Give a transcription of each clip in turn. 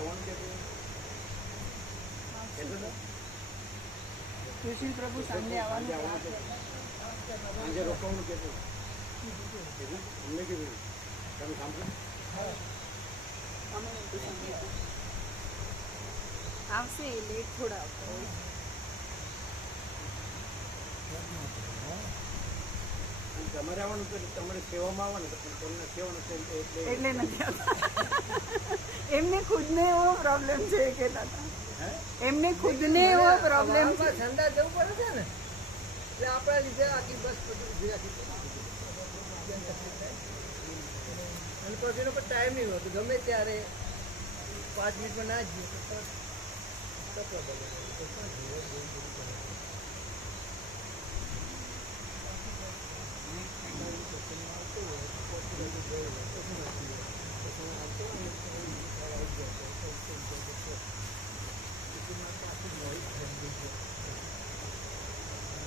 આવવાનું કે સુશીલ પ્રભુ સાંજે આવવાનું સાંજે રોકાવાનું કે અમને કીધું તમે સાંભળો આવશે લેટ થોડા તમારે આવવાનું તો તમારે સેવામાં આવવાનું પણ તમને સેવા નથી એટલે નથી આવતા. એમને ખુદને એવો પ્રોબ્લેમ છે કે દાદા એમને ખુદને એવો પ્રોબ્લેમ છે. ઠંડા જવું પડે છે ને એટલે આપણા લીધે આખી બસ બધું અને પછી એનો ટાઈમ નહીં હોતો ગમે ત્યારે 5 મિનિટમાં ના જઈએ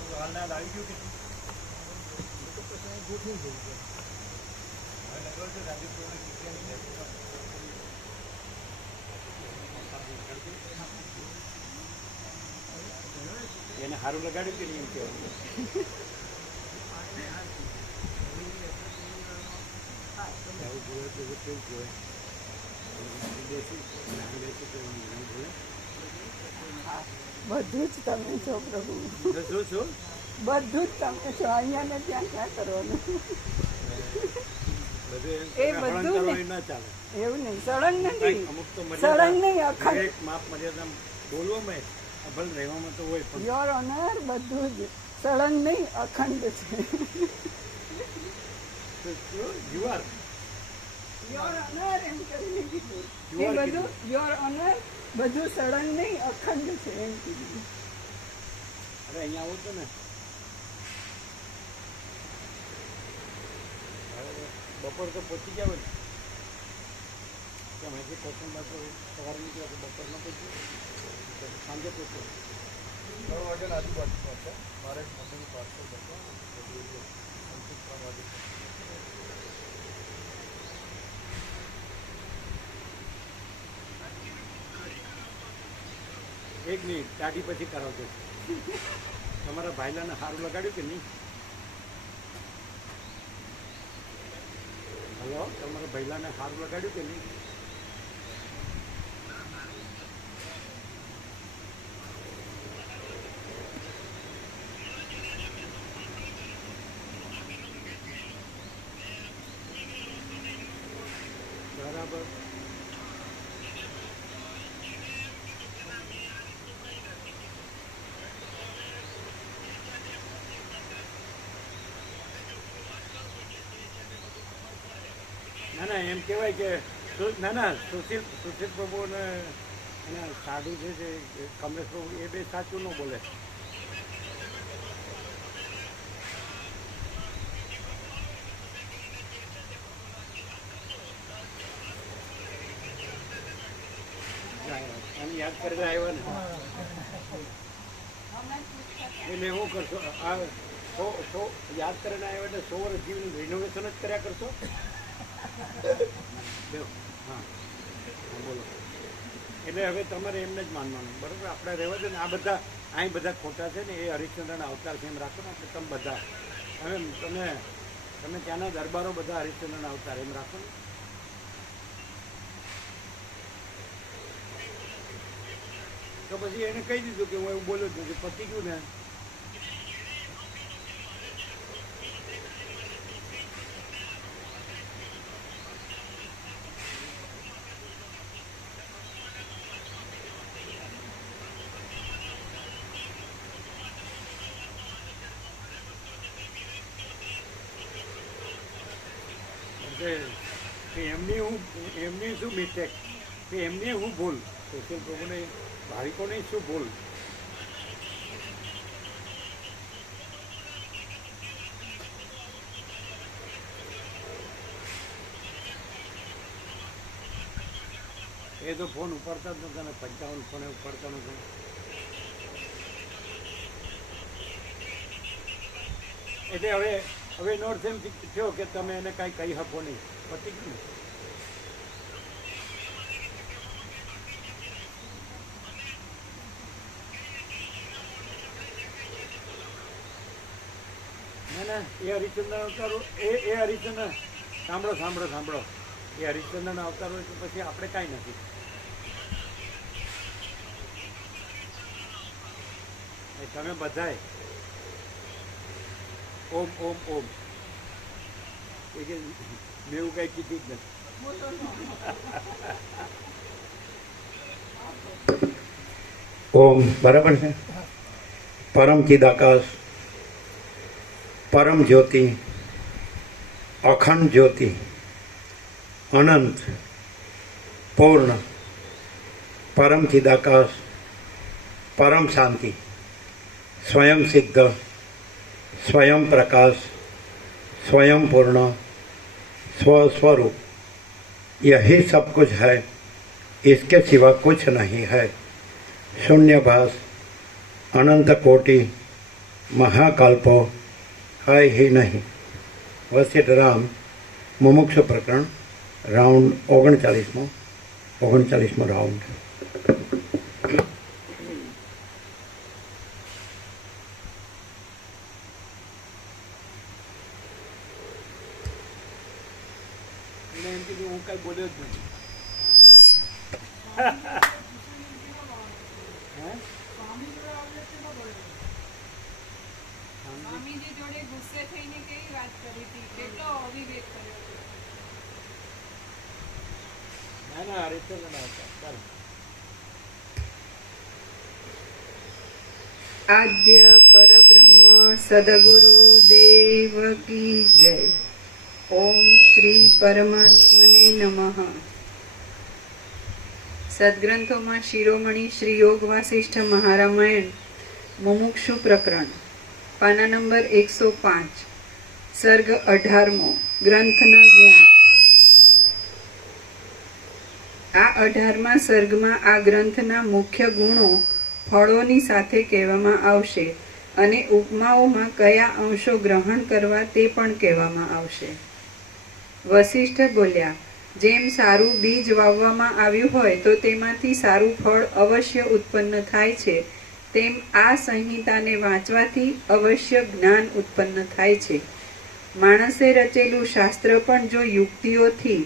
તો હાલના આવી ગયું કે ગોઠવી જવું છે. એને સારું લગાડ્યું કે નહીં એમ કહેવાનું બધું જ તમે છો પ્રભુ, શું બધું જ તમે છો. અહીંયા ને ત્યાં ક્યાં કરવાનું એ બધું નહીં. ના ચાલે એવું નહીં, સળંગ નથી, અમુક તો સળંગ નહીં, અખંડ. માપ મર્યાદા બોલવામાં ભલે રહેવામાં તો હોય પણ યોર ઓનર બધું જ સળંગ નહીં, અખંડ છે. યુ આર યોર ઓનર એમ કરીને કીધું એ બધું. યોર ઓનર બધું સળંગ નહીં, અખંડ છે એમ કીધું. અરે અહીંયા આવું તો ને બપોર તો પહોંચી જાવ ને હજી કોચિંગમાં તો સવારે નીકળ્યા તો બપોર ન પહોંચ્યું સાંજે પહોંચ્યો 3 વાગ્યાના આજુબાજુમાં છે. મારે એક મંદિરનું પાર્સલ હતો 3 વાગે. એક મિનિટ દાઢી પછી કરાવજો. તમારા ભાઈલાને સારું લગાડ્યું કે નહીં? હલો, તમારા ભાઈલાને સારું લગાડ્યું કે નહીં? બરાબર. ના ના એમ કહેવાય કે ના સુશીલ પ્રભુને એના સાધુ છે જે કમલેશ પ્રભુ એ બે સાચું ન બોલે. અને યાદ કરીને આવ્યા ને એટલે શું કરશો? આ યાદ કરીને આવ્યા એટલે 100 વર્ષ જીવનું રિનોવેશન જ કર્યા કરશો? હા બોલો. એટલે હવે તમારે એમને જ માનવાનું, બરાબર? આપણે રહેવા દે ને. આ બધા અહીં બધા ખોટા છે ને એ હરિશ્ચંદ્રના અવતાર છે એમ રાખો ને. એટલે તમે બધા હવે તમે ત્યાંના દરબારો બધા હરિશ્ચંદ્રના અવતાર એમ રાખો ને. તો પછી એને કહી દીધું કે હું એવું બોલ્યો જ નથી, પતી ગયું ને. એમની શું મિસ્ટેક કે એમની હું ભૂલ, સુશીલ પ્રભુને ભાવિકોની શું ભૂલ? એ તો ફોન ઉપાડતા જ નતા ને 55 ફોને ઉપાડતા નતા. એટલે હવે નોટ એમ થયો કે તમે એને કાંઈ કહી શકો નહીં, પતી ગયું ને. ને એ હરિશ્ચંદ્ર અવતાર એ હરિશ્ચંદ્ર સાંભળો એ હરિશ્ચંદ્રના અવતાર હોય તો પછી આપણે કાંઈ નથી. એ તમે બધાય ઓમ ઓમ ઓમ એ કે મેં એવું કાંઈ કીધું જ નથી. ઓમ બરાબર છે. પરમ ચિદાકાશ, પરમ જ્યોતિ, અખંડ જ્યોતિ, અનંત, પૂર્ણ, પરમ ચિદાકાશ, પરમ શાંતિ, स्वयं सिद्ध, स्वयं प्रकाश, स्वयं पूर्ण, स्वस्वरूप, यही सब कुछ है, इसके सिवा कुछ नहीं है. शून्यभास, अनंत कोटि, महाकल्पो है ही नहीं. वशिष्ठ राम मुमुक्षु प्रकरण राउंड 39મો રાઉન્ડ. એમ કીધું હું કઈ બોલ્યો જ નથી. સ્વામીજી જોડે ગુસ્સે થઈને કેવી વાત કરી હતી, કેટલો અવિવેક કર્યો હતો. ના હરિશ્ચંદ્ર ના હતા. ચાલો. આદ્ય પરબ્રહ્મ સદગુરુ દેવ કી જય. ઓમ શ્રી પરમાત્મને નમઃ. સદગ્રંથોમાં શિરોમણી શ્રી યોગ વાસિષ્ઠ મહારામાયણ મુમુક્ષુ પ્રકરણ પાના નંબર 105 સર્ગ 18મો ગ્રંથના ગુણ. આ 18મા સર્ગમાં આ ગ્રંથના મુખ્ય ગુણો ફળોની સાથે કહેવામાં આવશે અને ઉપમાઓમાં કયા અંશો ગ્રહણ કરવા તે પણ કહેવામાં આવશે. વશિષ્ઠ બોલ્યા, જેમ સારું બીજ વાવવામાં આવ્યું હોય તો તેમાંથી સારું ફળ અવશ્ય ઉત્પન્ન થાય છે, તેમ આ સંહિતાને વાંચવાથી અવશ્ય જ્ઞાન ઉત્પન્ન થાય છે. માણસે રચેલું શાસ્ત્ર પણ જો યુક્તિઓથી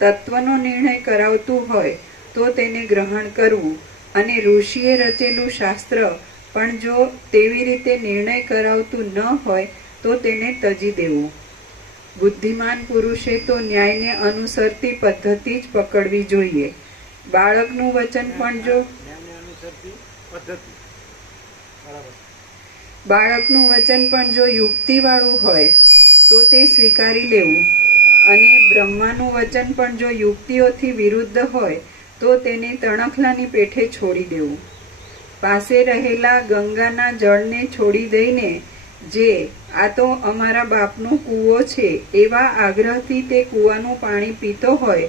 તત્વનો નિર્ણય કરાવતું હોય તો તેને ગ્રહણ કરવું, અને ઋષિએ રચેલું શાસ્ત્ર પણ જો તેવી રીતે નિર્ણય કરાવતું ન હોય તો તેને તજી દેવું. બુદ્ધિમાન પુરુષે તો ન્યાયને અનુસરતી પદ્ધતિ જ પકડવી જોઈએ. બાળકનું વચન પણ જો યુક્તિવાળું હોય તો તે સ્વીકારી લેવું, અને બ્રહ્માનું વચન પણ જો યુક્તિઓથી વિરુદ્ધ હોય તો તેને તણખલાની પેઠે છોડી દેવું. પાસે રહેલા ગંગાના જળને છોડી દઈને જે આ તો અમારા બાપનો કૂવો છે એવા આગ્રહથી તે કૂવાનું પાણી પીતો હોય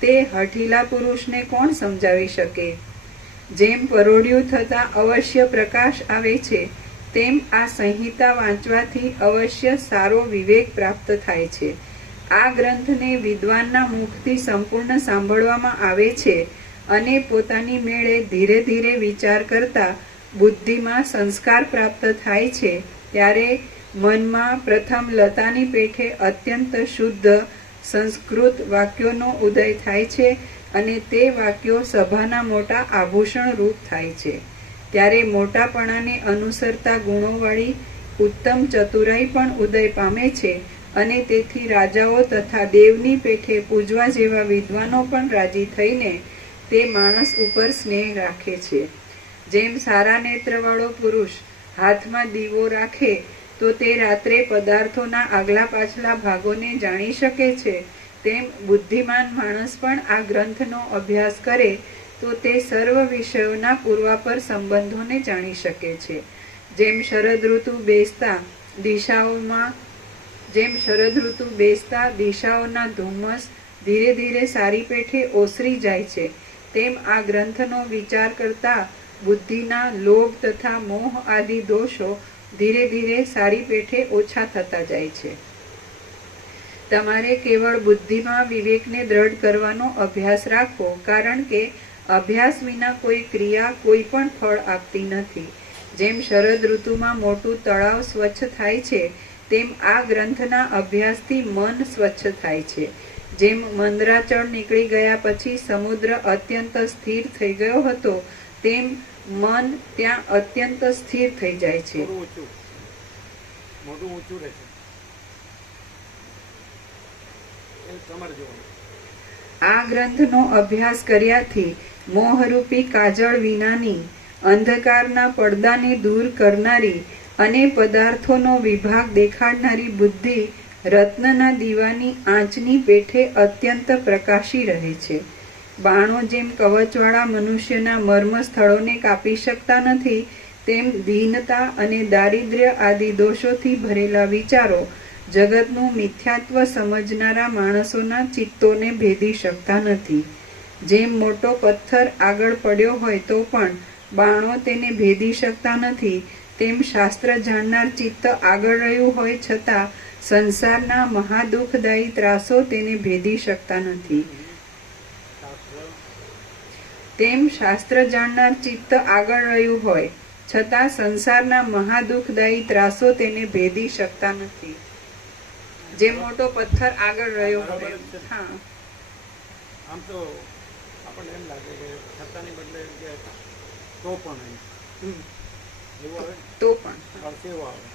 તે હઠીલા પુરુષને કોણ સમજાવી શકે? જેમ પરોઢિયું થતાં અવશ્ય પ્રકાશ આવે છે, તેમ આ સંહિતા વાંચવાથી અવશ્ય સારો વિવેક પ્રાપ્ત થાય છે. આ ગ્રંથને વિદ્વાનના મુખથી સંપૂર્ણ સાંભળવામાં આવે છે અને પોતાની મેળે ધીરે ધીરે વિચાર કરતા બુદ્ધિમાં સંસ્કાર પ્રાપ્ત થાય છે. ત્યારે મનમાં પ્રથમ લતાની પેઠે અત્યંત શુદ્ધ સંસ્કૃત વાક્યોનો ઉદય થાય છે અને તે વાક્યો સભાના મોટા આભૂષણ રૂપ થાય છે. ત્યારે મોટાપણાને અનુસરતા ગુણોવાળી ઉત્તમ ચતુરાઈ પણ ઉદય પામે છે અને તેથી રાજાઓ તથા દેવની પેઠે પૂજવા જેવા વિદ્વાનો પણ રાજી થઈને તે માણસ ઉપર સ્નેહ રાખે છે. જેમ સારા નેત્રવાળો પુરુષ હાથમાં દીવો રાખે તો તે રાત્રે પદાર્થોના આગલા પાછલા ભાગોને જાણી શકે છે, તેમ બુદ્ધિમાન માણસ પણ આ ગ્રંથનો અભ્યાસ કરે તો તે સર્વ વિષયોના પૂર્વાપર સંબંધોને જાણી શકે છે. જેમ શરદ ઋતુ બેસતા દિશાઓના ધુમ્મસ ધીરે ધીરે સારી પેઠે ઓસરી જાય છે, તેમ આ ગ્રંથનો વિચાર કરતા બુદ્ધિના લોભ તથા મોહ આદિ દોષો ધીરે ધીરે સારી પેઠે ઓછા થતા જાય છે. તમારે કેવળ બુદ્ધિમાં વિવેકને દ્રઢ કરવાનો અભ્યાસ રાખવો, કારણ કે અભ્યાસ વિના કોઈ ક્રિયા કોઈ પણ ફળ આપતી નથી. જેમ શરદ ઋતુમાં મોટું તળાવ સ્વચ્છ થાય છે તેમ આ ગ્રંથના અભ્યાસથી મન સ્વચ્છ થાય છે. જેમ મંદરાચળ નીકળી ગયા પછી સમુદ્ર અત્યંત સ્થિર થઈ ગયો હતો, તેમ મન ત્યાં અત્યંત સ્થિર થઈ જાય છે. થોડું ઊંચું, મોઢું ઊંચું રહેશે. એ તમારે જોવાનું. આ ગ્રંથનો અભ્યાસ કર્યાથી મોહરૂપી કાજળ વિનાની, અંધકારના પડદાને દૂર કરનારી અને પદાર્થોનો વિભાગ દેખાડનારી બુદ્ધિ રત્નના દીવાની આંચની પેઠે અત્યંત પ્રકાશી રહે છે. બાણો જેમ કવચવાળા મનુષ્યના મર્મ સ્થળોને કાપી શકતા નથી, તેમ દીનતા અને દારિદ્ર્ય આદિ દોષોથી ભરેલા વિચારો જગતનું મિથ્યાત્વ સમજનારા માણસોના ચિત્તોને ભેદી શકતા નથી. જેમ મોટો પથ્થર આગળ પડ્યો હોય તો પણ બાણો તેને ભેદી શકતા નથી, તેમ શાસ્ત્ર જાણનાર ચિત્ત આગળ રહ્યું હોય છતાં સંસારના મહાદુઃખદાયી ત્રાસો તેને ભેદી શકતા નથી. તેમ શાસ્ત્ર જાણનાર ચિત્ત આગળ રહ્યું હોય છતાં સંસારના મહાદુઃખદાયી ત્રાસો તેને ભેદી શકતા નથી. જે મોટો પથ્થર આગળ રહ્યો હોય. હા, આમ તો આપણને એમ લાગે કે છતાંની બદલે એમ કે તો પણ એમ એવું આવે ને, તો પણ અર્થ એવો આવે.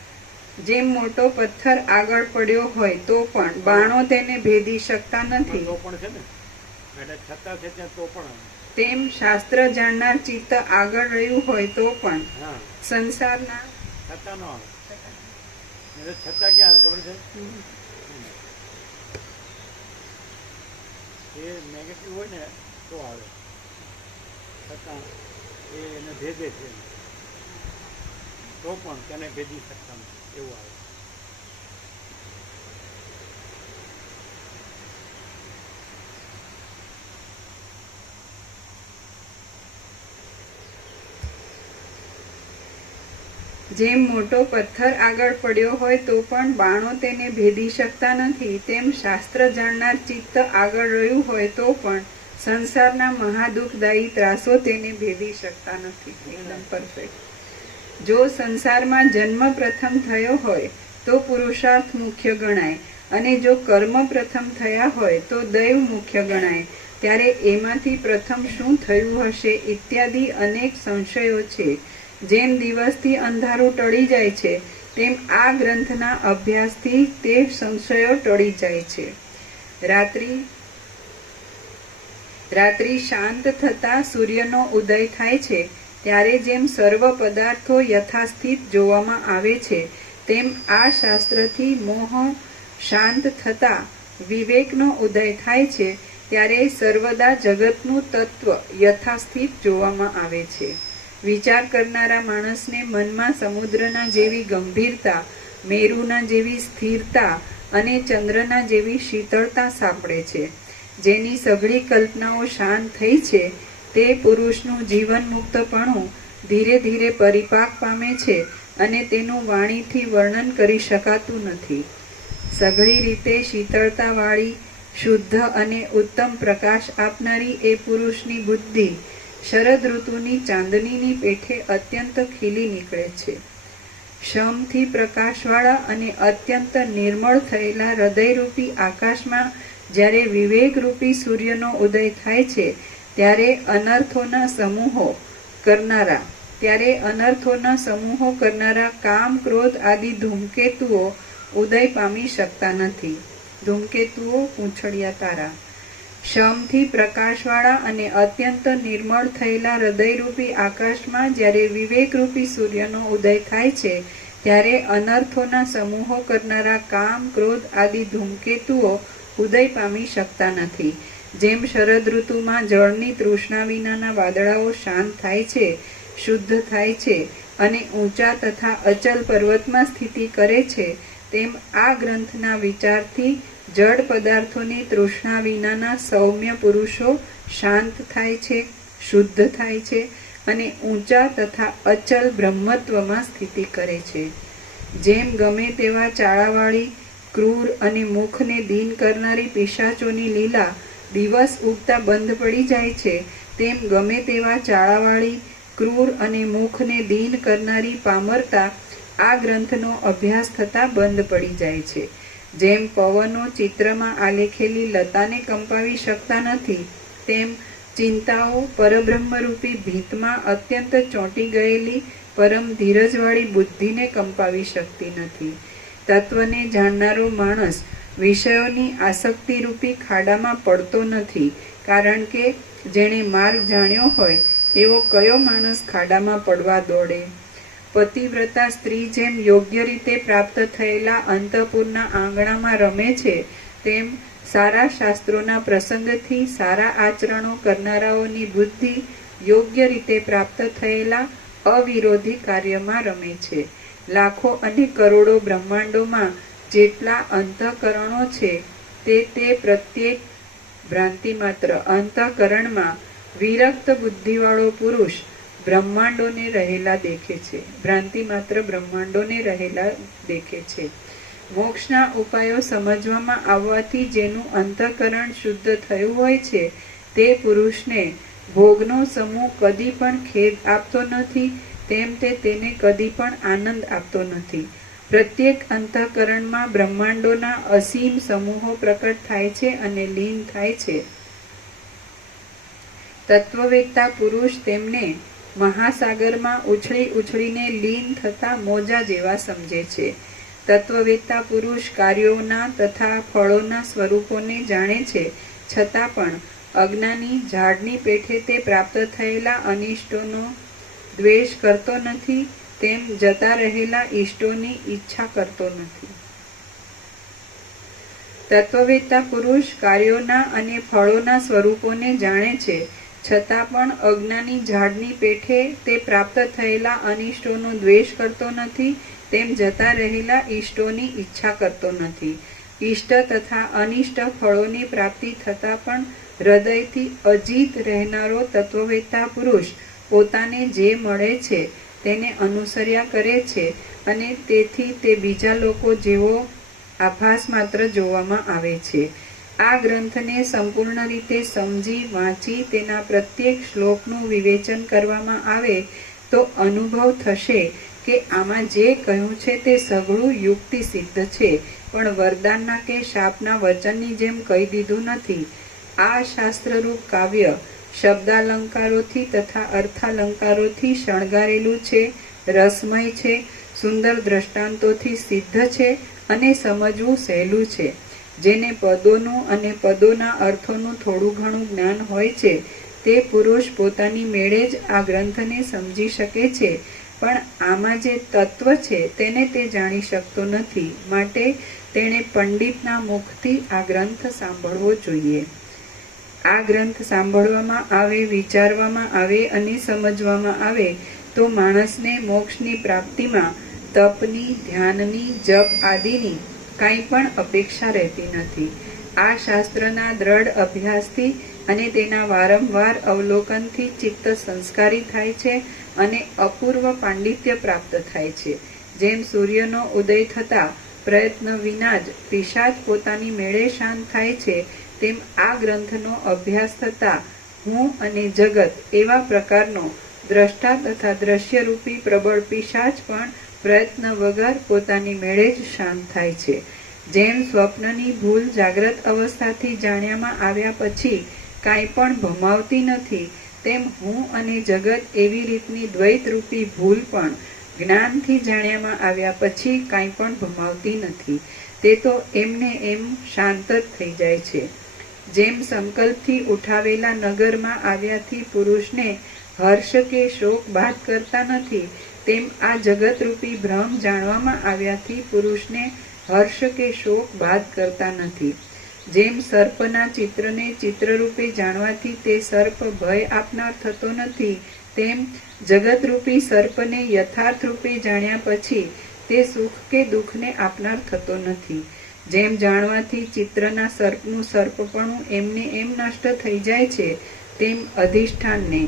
જેમ મોટો પથ્થર આગળ પડ્યો હોય તો પણ બાણો તેને ભેદી શકતા નથી, તો પણ છે ને, એટલે છતાં છે ત્યાં તો પણ આવે. તેમ શાસ્ત્ર જાણનાર ચિત્ત આગળ રહ્યું હોય તો પણ હા, સંસારના છતાં ન આવે. એટલે છતાં ક્યાં આવે ખબર છે? એ નેગેટિવ હોય ને તો આવે, છતાં એ એને ભેદે છે, તો પણ તેને ભેદી શકતા નથી એવું આવે. જેમ મોટો પથ્થર આગળ પડ્યો હોય તો પણ બાણો તેને ભેદી શકતા નથી, તેમ શાસ્ત્ર જાણનાર ચિત્ત આગળ રહ્યું હોય તો પણ સંસારના મહાદુઃખદાયી ત્રાસો તેને ભેદી શકતા નથી. એકદમ પરફેક્ટ. જો સંસારમાં જન્મ પ્રથમ થયો હોય તો પુરુષાર્થ મુખ્ય ગણાય, અને જો કર્મ પ્રથમ થયા હોય તો દૈવ મુખ્ય ગણાય, ત્યારે એમાંથી પ્રથમ શું થયું હશે ઇત્યાદિ અનેક સંશયો છે. જેમ દિવસથી અંધારું ટળી જાય છે, તેમ આ ગ્રંથના અભ્યાસથી તે સંશયો ટળી જાય છે. રાત્રિ શાંત થતા સૂર્યનો ઉદય થાય છે, ત્યારે જેમ સર્વ પદાર્થો યથાસ્થિત જોવામાં આવે છે, તેમ આ શાસ્ત્રથી મોહ શાંત થતા વિવેકનો ઉદય થાય છે, ત્યારે સર્વદા જગતનું તત્વ યથાસ્થિત જોવામાં આવે છે. વિચાર કરનારા માણસને મનમાં સમુદ્રના જેવી ગંભીરતા, મેરુના જેવી સ્થિરતા અને ચંદ્રના જેવી શીતળતા સાંપડે છે. જેની સઘળી કલ્પનાઓ શાંત થઈ છે, તે પુરુષનું જીવન મુક્તપણું ધીરે ધીરે પરિપાક પામે છે, અને તેનું વાણીથી વર્ણન કરી શકાતું નથી. સઘળી રીતે શીતળતાવાળી, શુદ્ધ અને ઉત્તમ પ્રકાશ આપનારી એ પુરુષની બુદ્ધિ શરદ ઋતુની ચાંદનીની પેઠે અત્યંત ખીલી નીકળે છે. શમથી પ્રકાશવાળા અને અત્યંત નિર્મળ થયેલા હૃદયરૂપી આકાશમાં જ્યારે વિવેકરૂપી સૂર્યનો ઉદય થાય છે, ત્યારે અનર્થોના સમૂહો કરનારા કામ, ક્રોધ આદિ ધૂમકેતુઓ ઉદય પામી શકતા નથી. ધૂમકેતુઓ પૂંછડિયા તારા. શમથી પ્રકાશવાળા અને અત્યંત નિર્મળ થયેલા હૃદયરૂપી આકાશમાં જ્યારે વિવેકરૂપી સૂર્યનો ઉદય થાય છે, ત્યારે અનર્થોના સમૂહો કરનારા કામ, ક્રોધ આદિ ધૂમકેતુઓ ઉદય પામી શકતા નથી. જેમ શરદ ઋતુમાં જળની તૃષ્ણા વિનાના વાદળાઓ શાંત થાય છે, શુદ્ધ થાય છે અને ઊંચા તથા અચલ પર્વતમાં સ્થિતિ કરે છે, તેમ આ ગ્રંથના વિચારથી જડ પદાર્થોની તૃષ્ણા વિનાના સૌમ્ય પુરુષો શાંત થાય છે, શુદ્ધ થાય છે અને ઊંચા તથા અચલ બ્રહ્મત્વમાં સ્થિતિ કરે છે. જેમ ગમે તેવા ચાળાવાળી, ક્રૂર અને મુખને દીન કરનારી પિશાચોની લીલા દિવસ ઉગતા બંધ પડી જાય છે, તેમ ગમે તેવા ચાળાવાળી, ક્રૂર અને મુખને દીન કરનારી પામરતા આ ગ્રંથનો અભ્યાસ થતાં બંધ પડી જાય છે. જેમ પવનો ચિત્રમાં આલેખેલી લતાને કંપાવી શકતા નથી, તેમ ચિંતાઓ પરબ્રહ્મરૂપી ભીતમાં અત્યંત ચોંટી ગયેલી પરમ ધીરજવાળી બુદ્ધિને કંપાવી શકતી નથી. તત્વને જાણનારો માણસ વિષયોની આસક્તિરૂપી ખાડામાં પડતો નથી, કારણ કે જેણે માર્ગ જાણ્યો હોય એવો કયો માણસ ખાડામાં પડવા દોડે? પતિવ્રતા સ્ત્રી જેમ યોગ્ય રીતે પ્રાપ્ત થયેલા અંતઃપુરના આંગણામાં રમે છે, તેમ સારા શાસ્ત્રોના પ્રસંગથી સારા આચરણો કરનારાઓની બુદ્ધિ યોગ્ય રીતે પ્રાપ્ત થયેલા અવિરોધી કાર્યમાં રમે છે. લાખો અને કરોડો બ્રહ્માંડોમાં જેટલા અંતઃકરણો છે તે પ્રત્યેક ભ્રાંતિ માત્ર અંતઃકરણમાં વિરક્ત બુદ્ધિવાળો પુરુષ બ્રહ્માંડોને રહેલા દેખે છે. ભ્રાંતિ માત્ર બ્રહ્માંડોને રહેલા દેખે છે. મોક્ષના ઉપાયો સમજવામાં આવવાથી જેનું અંતઃકરણ શુદ્ધ થયું હોય છે, તે પુરુષને ભોગનો સમૂહ કદી પણ ખેદ આપતો નથી, તેમ તે તેને કદી પણ આનંદ આપતો નથી. પ્રત્યેક અંતઃકરણમાં બ્રહ્માંડોના અસીમ સમૂહો પ્રકટ થાય છે અને લીન થાય છે. તત્વવેત્તા પુરુષ તેમને મહાસાગરમાં ઉછળી ઉછળીને લીન થતા મોજા જેવા સમજે છે. તત્વવેત્તા પુરુષ કાર્યોના તથા ફળોના સ્વરૂપોને જાણે છે, છતાં પણ અજ્ઞાની ઝાડની પેઠે તે પ્રાપ્ત થયેલા અનિષ્ટોનો દ્વેષ કરતો નથી, તેમ જતા રહેલા ઈષ્ટોની ઈચ્છા કરતો નથી. તત્વવેત્તા પુરુષ કાર્યોના અને ફળોના સ્વરૂપોને જાણે છે, છતાં પણ અજ્ઞાની ઝાડની પેઠે તે પ્રાપ્ત થયેલા અનિષ્ટોનો દ્વેષ કરતો નથી, તેમ જતા રહેલા ઈષ્ટોની ઈચ્છા કરતો નથી. ઈષ્ટ તથા અનિષ્ટ ફળોની પ્રાપ્તિ થતાં પણ હૃદયથી અજીત રહેનારો તત્વવેત્તા પુરુષ પોતાને જે મળે છે તેને અનુસર્યા કરે છે, અને તેથી તે બીજા લોકો જેવો આભાસ માત્ર જોવામાં આવે છે. આ ગ્રંથને સંપૂર્ણ રીતે સમજી વાંચી તેના પ્રત્યેક શ્લોકનું વિવેચન કરવામાં આવે તો અનુભવ થશે કે આમાં જે કહ્યું છે તે સઘળું યુક્તિ સિદ્ધ છે, પણ વરદાનના કે શાપના વચનની જેમ કહી દીધું નથી. આ શાસ્ત્રરૂપ કાવ્ય શબ્દાલંકારોથી તથા અર્થાલંકારોથી શણગારેલું છે, રસમય છે, સુંદર દ્રષ્ટાંતોથી સિદ્ધ છે અને સમજવું સહેલું છે. જેને પદોનું અને પદોના અર્થોનું થોડું ઘણું જ્ઞાન હોય છે તે પુરુષ પોતાની મેળે જ આ ગ્રંથને સમજી શકે છે, પણ આમાં જે તત્વ છે તેને તે જાણી શકતો નથી. માટે તેણે પંડિતના મુખથી આ ગ્રંથ સાંભળવો જોઈએ. આ ગ્રંથ સાંભળવામાં આવે, વિચારવામાં આવે અને સમજવામાં આવે તો માણસને મોક્ષની પ્રાપ્તિમાં તપની, ધ્યાનની, જપ આદિની કાંઈ પણ અપેક્ષા રહેતી નથી. આ શાસ્ત્રના દ્રઢ અભ્યાસથી અને તેના વારંવાર અવલોકનથી ચિત્ત સંસ્કારી થાય છે અને અપૂર્વ પાંડિત્ય પ્રાપ્ત થાય છે. જેમ સૂર્યનો ઉદય થતાં પ્રયત્ન વિના જ પિશાચ પોતાની મેળે શાંત થાય છે, તેમ આ ગ્રંથનો અભ્યાસ થતાં હું અને જગત એવા પ્રકારનો દ્રષ્ટા તથા દ્રશ્યરૂપી પ્રબળ પિશાચ પણ પ્રયત્ન વગર પોતાની મેળે જ શાંત થાય છે. જેમ સ્વપ્નની ભૂલ જાગ્રત અવસ્થાથી જાણ્યામાં આવ્યા પછી કાંઈ પણ ભમાવતી નથી, તેમ હું અને જગત એવી રીતની દ્વૈતરૂપી ભૂલ પણ જ્ઞાનથી જાણ્યામાં આવ્યા પછી કાંઈ પણ ભમાવતી નથી. તે તો એમને એમ શાંત જ થઈ જાય છે. જેમ સંકલ્પથી ઉઠાવેલા નગરમાં આવ્યાથી પુરુષને હર્ષ કે શોક બાદ કરતા નથી, તેમ આ જગતરૂપી ભ્રમ જાણવામાં આવ્યાથી પુરુષને હર્ષ કે શોક બાદ કરતા નથી. જેમ સર્પના ચિત્રને ચિત્રરૂપે જાણવાથી તે સર્પ ભય આપનાર થતો નથી, તેમ જગતરૂપી સર્પને યથાર્થ રૂપે જાણ્યા પછી તે સુખ કે દુઃખને આપનાર થતો નથી. જેમ જાણવાથી ચિત્રના સર્પનું સર્પપણું એમને એમ નષ્ટ થઈ જાય છે, તેમ અધિષ્ઠાનને,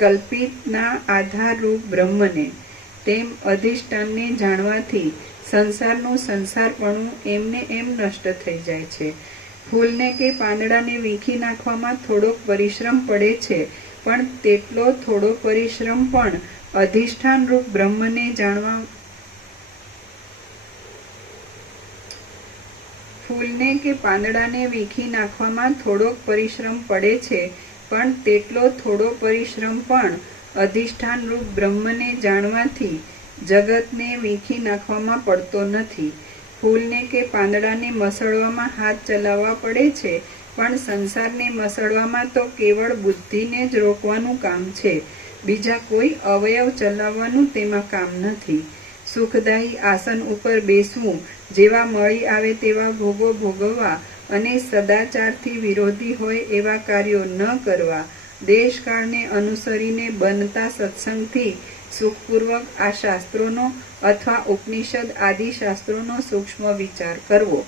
કલ્પિતના આધારરૂપ બ્રહ્મને, તેમ અધિષ્ઠાનને જાણવાથી સંસારનું સંસારપણું એમને એમ નષ્ટ થઈ જાય છે. ફૂલને કે પાંદડાને વીંખી નાખવામાં થોડોક પરિશ્રમ પડે છે, પણ તેટલો થોડો પરિશ્રમ પણ અધિષ્ઠાનરૂપ બ્રહ્મને ફૂલને કે પાંદડાને વીખી નાખવામાં થોડોક પરિશ્રમ પડે છે, પણ તેટલો થોડો પરિશ્રમ પણ અધિષ્ઠાન રૂપ બ્રહ્મને જાણવાથી જગતને વીખી નાખવામાં પડતો નથી. ફૂલને કે પાંદડાને મસળવામાં હાથ ચલાવવા પડે છે, પણ સંસારને મસળવામાં તો કેવળ બુદ્ધિને જ રોકવાનું કામ છે. બીજા કોઈ અવયવ ચલાવવાનું તેમાં કામ નથી. સુખદાયી આસન ઉપર બેસવું, જેવા મળી આવે તેવા ભોગો ભોગવવા અને સદાચારથી વિરોધી હોય એવા કાર્યો ન કરવા, દેશકાળને અનુસરીને બનતા સત્સંગથી સુખપૂર્વક આ શાસ્ત્રોનો અથવા ઉપનિષદ આદિ શાસ્ત્રોનો સૂક્ષ્મ વિચાર કરવો.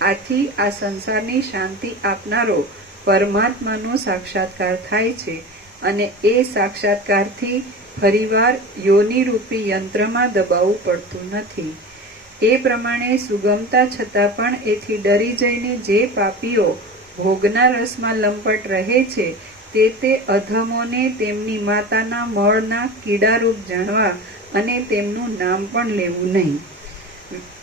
આથી આ સંસારની શાંતિ આપનારો પરમાત્માનો સાક્ષાત્કાર થાય છે અને એ સાક્ષાત્કારથી ફરીવાર યોનિરૂપી યંત્રમાં દબાવવું પડતું નથી. એ પ્રમાણે સુગમતા છતાં પણ એથી ડરી જઈને જે પાપીઓ ભોગના રસમાં લંપટ રહે છે, તે અધમોને તેમની માતાના મળના કીડારૂપ જાણવા અને તેમનું નામ પણ લેવું નહીં.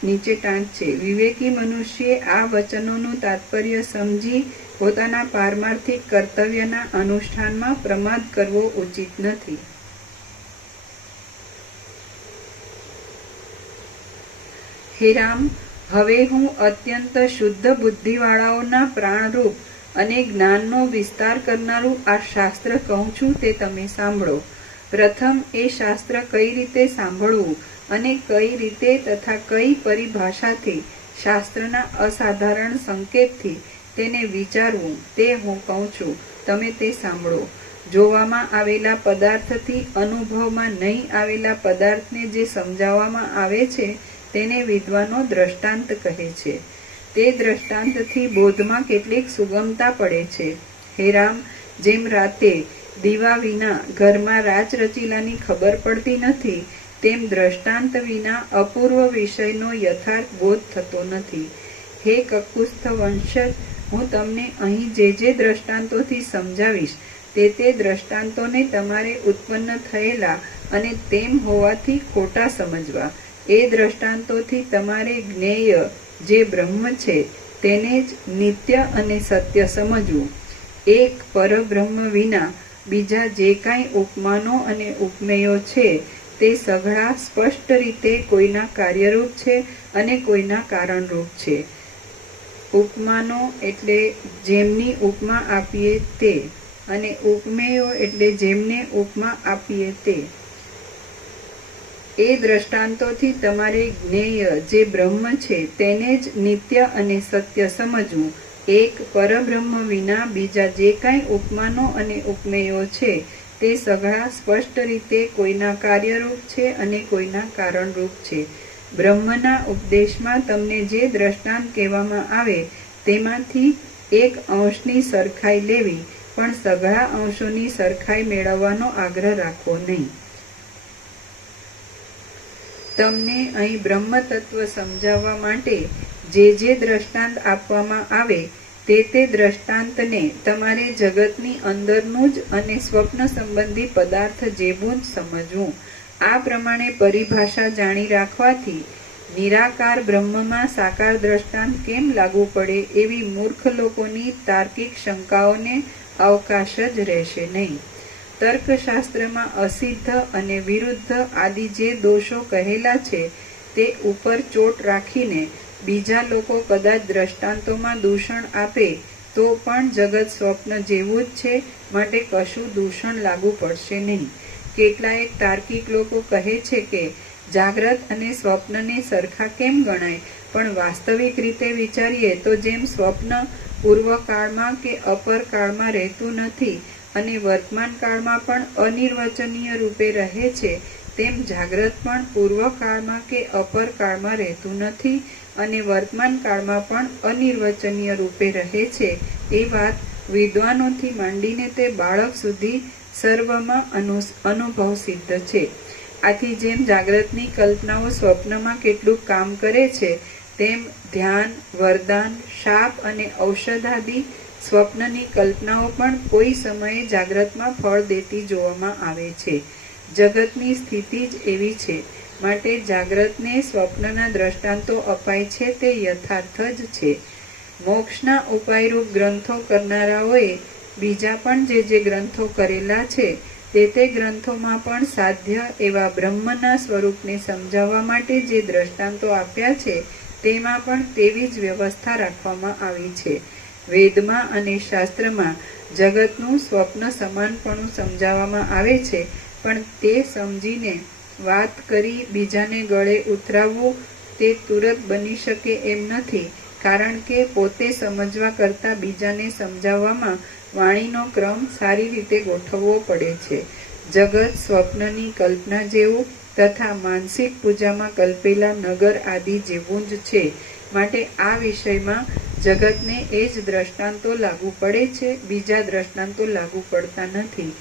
નીચે ટાંક છે. વિવેકી મનુષ્યે આ વચનોનું તાત્પર્ય સમજી પોતાના પારમાર્થિક કર્તવ્યના અનુષ્ઠાનમાં પ્રમાદ કરવો ઉચિત નથી. હે રામ, હવે હું અત્યંત શુદ્ધ બુદ્ધિવાળાઓના પ્રાણરૂપ અને જ્ઞાનનો વિસ્તાર કરનારું આ શાસ્ત્ર કહું છું, તે તમે સાંભળો. પ્રથમ એ શાસ્ત્ર કઈ રીતે સાંભળવું અને કઈ રીતે તથા કઈ પરિભાષાથી, શાસ્ત્રના અસાધારણ સંકેતથી તેને વિચારવું તે હું કહું છું, તમે તે સાંભળો. જોવામાં આવેલા પદાર્થથી અનુભવમાં નહીં આવેલા પદાર્થને જે સમજાવવામાં આવે છે તેને વિદ્વાનો દ્રષ્ટાંત કહે છે. તે દ્રષ્ટાંતથી બોધમાં કેટલીક સુગમતા પડે છે. હે રામ, જેમ રાતે દીવા વિના ઘરમાં રાચરચીલાની ખબર પડતી નથી, તેમ દ્રષ્ટાંત વિના અપૂર્વ વિષયનો યથાર્થ બોધ થતો નથી. હે કકુસ્થ વંશજ, હું તમને અહીં જે દ્રષ્ટાંતોથી સમજાવીશ તે દ્રષ્ટાંતોને તમારે ઉત્પન્ન થયેલા અને તેમ હોવાથી ખોટા સમજવા. એ દ્રષ્ટાંતોથી તમારે જ્ઞેય જે બ્રહ્મ છે તેને જ નિત્ય અને સત્ય સમજવું. એક પરબ્રહ્મ વિના બીજા જે કાંઈ ઉપમાનો અને ઉપમેયો છે તે સઘળા સ્પષ્ટ રીતે કોઈના કાર્યરૂપ છે અને કોઈના કારણરૂપ છે. ઉપમાનો એટલે જેમની ઉપમા આપીએ તે, અને ઉપમેયો એટલે જેમને ઉપમા આપીએ તે. એ દ્રષ્ટાંતોથી તમારે જ્ઞેય જે બ્રહ્મ છે તેને જ નિત્ય અને સત્ય સમજવું. એક પરબ્રહ્મ વિના બીજા જે કાંઈ ઉપમાનો અને ઉપમેયો છે તે સઘળા સ્પષ્ટ રીતે કોઈના કાર્યરૂપ છે અને કોઈના કારણરૂપ છે. બ્રહ્મના ઉપદેશમાં તમને જે દ્રષ્ટાંત કહેવામાં આવે તેમાંથી એક અંશની સરખાઈ લેવી, પણ સઘળા અંશોની સરખાઈ મેળવવાનો આગ્રહ રાખવો નહીં. તમને અહીં બ્રહ્મ તત્વ સમજાવવા માટે જે દ્રષ્ટાંત આપવામાં આવે તે દ્રષ્ટાંતને તમારે જગતની અંદરનું જ અને સ્વપ્ન સંબંધી પદાર્થ જેવું જ સમજવું. આ પ્રમાણે પરિભાષા જાણી રાખવાથી નિરાકાર બ્રહ્મમાં સાકાર દ્રષ્ટાંત કેમ લાગુ પડે એવી મૂર્ખ લોકોની તાર્કિક શંકાઓને અવકાશ જ રહેશે નહીં. તર્કશાસ્ત્રમાં અસિદ્ધ અને વિરુદ્ધ આદિ જે દોષો કહેલા છે તે ઉપર ચોટ રાખીને બીજા લોકો કદાચ દ્રષ્ટાંતોમાં દૂષણ આપે તો પણ જગત સ્વપ્ન જેવું જ છે, માટે કશું દૂષણ લાગુ પડશે નહીં. કેટલાયક તાર્કિક લોકો કહે છે કે જાગ્રત અને સ્વપ્નને સરખા કેમ ગણાય, પણ વાસ્તવિક રીતે વિચારીએ તો જેમ સ્વપ્ન પૂર્વકાળમાં કે અપરકાળમાં રહેતું નથી અને વર્તમાન કાળમાં પણ અનિર્વચનીય રૂપે રહે છે, તેમ જાગ્રત પણ પૂર્વકાળમાં કે અપરકાળમાં રહેતું નથી અને વર્તમાન કાળમાં પણ અનિર્વચનીય રૂપે રહે છે. એ વાત વિદ્વાનોથી માંડીને તે બાળક સુધી સર્વમાં અનુભવ સિદ્ધ છે. આથી જેમ જાગ્રતની કલ્પનાઓ સ્વપ્નમાં કેટલું કામ કરે છે, તેમ ધ્યાન, વરદાન, શાપ અને ઔષધાદિ સ્વપ્નની કલ્પનાઓ પણ કોઈ સમયે જાગ્રતમાં ફળ દેતી જોવામાં આવે છે. જગતની સ્થિતિ જ એવી છે, માટે જાગ્રતને સ્વપ્નના દ્રષ્ટાંતો અપાય છે તે યથાર્થ જ છે. મોક્ષના ઉપાયરૂપ ગ્રંથો કરનારાઓએ બીજા પણ જે ગ્રંથો કરેલા છે તે ગ્રંથોમાં પણ સાધ્ય એવા બ્રહ્મના સ્વરૂપને સમજાવવા માટે જે દ્રષ્ટાંતો આપ્યા છે તેમાં પણ તેવી જ વ્યવસ્થા રાખવામાં આવી છે. વેદમાં અને શાસ્ત્રમાં જગતનું સ્વપ્ન સમાનપણું સમજાવવામાં આવે છે, પણ તે સમજીને વાત કરી બીજાને ગળે ઉતરાવવું તે તુરત બની શકે એમ નથી, કારણ કે પોતે સમજવા કરતાં બીજાને સમજાવવામાં વાણીનો ક્રમ સારી રીતે ગોઠવવો પડે છે. જગત સ્વપ્નની કલ્પના જેવું તથા માનસિક પૂજામાં કલ્પેલા નગર આદિ જેવું જ છે. માટે આ વિષયમાં જગતને એ જ દ્રષ્ટાંતો લાગુ પડે છે, બીજા દ્રષ્ટાંતો લાગુ પડતા નથી.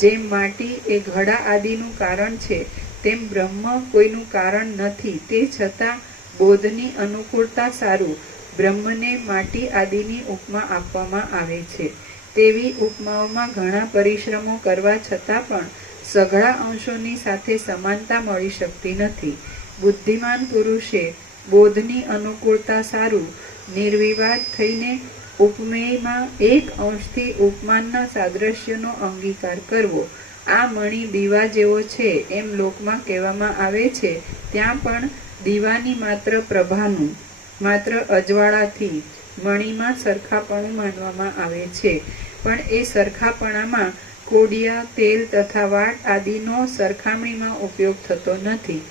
જેમ માટી એ ઘડા આદિનું કારણ છે, તેમ બ્રહ્મ કોઈનું કારણ નથી. તે છતાં બોધની અનુકૂળતા સારું બ્રહ્મને માટી આદિની ઉપમા આપવામાં આવે છે. તેવી ઉપમાઓમાં ઘણા પરિશ્રમો કરવા છતાં પણ સઘળા અંશોની સાથે સમાનતા મળી શકતી નથી. બુદ્ધિમાન પુરુષે બોધની અનુકૂળતા સારું નિર્વિવાદ થઈને ઉપમેયમાં એક અંશથી ઉપમાનના સાદ્રશ્યનો અંગીકાર કરવો. આ મણી દીવા જેવો છે એમ લોકમાં કહેવામાં આવે છે, ત્યાં પણ દીવાની માત્ર પ્રભાનું, માત્ર અજવાળાથી મણીમાં સરખાપણું માનવામાં આવે છે. પણ એ સરખાપણામાં કોડિયા, તેલ તથા વાટ આદિનો સરખામણીમાં ઉપયોગ થતો નથી.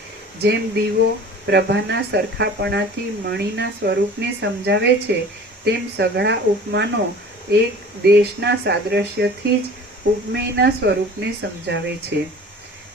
જેમ દીવો પ્રભાના સરખાપણાથી મણીના સ્વરૂપને સમજાવે છે, તેમ સઘળા ઉપમાનો એક દેશના સાદ્રશ્યથી જ ઉપમેયના સ્વરૂપને સમજાવે છે.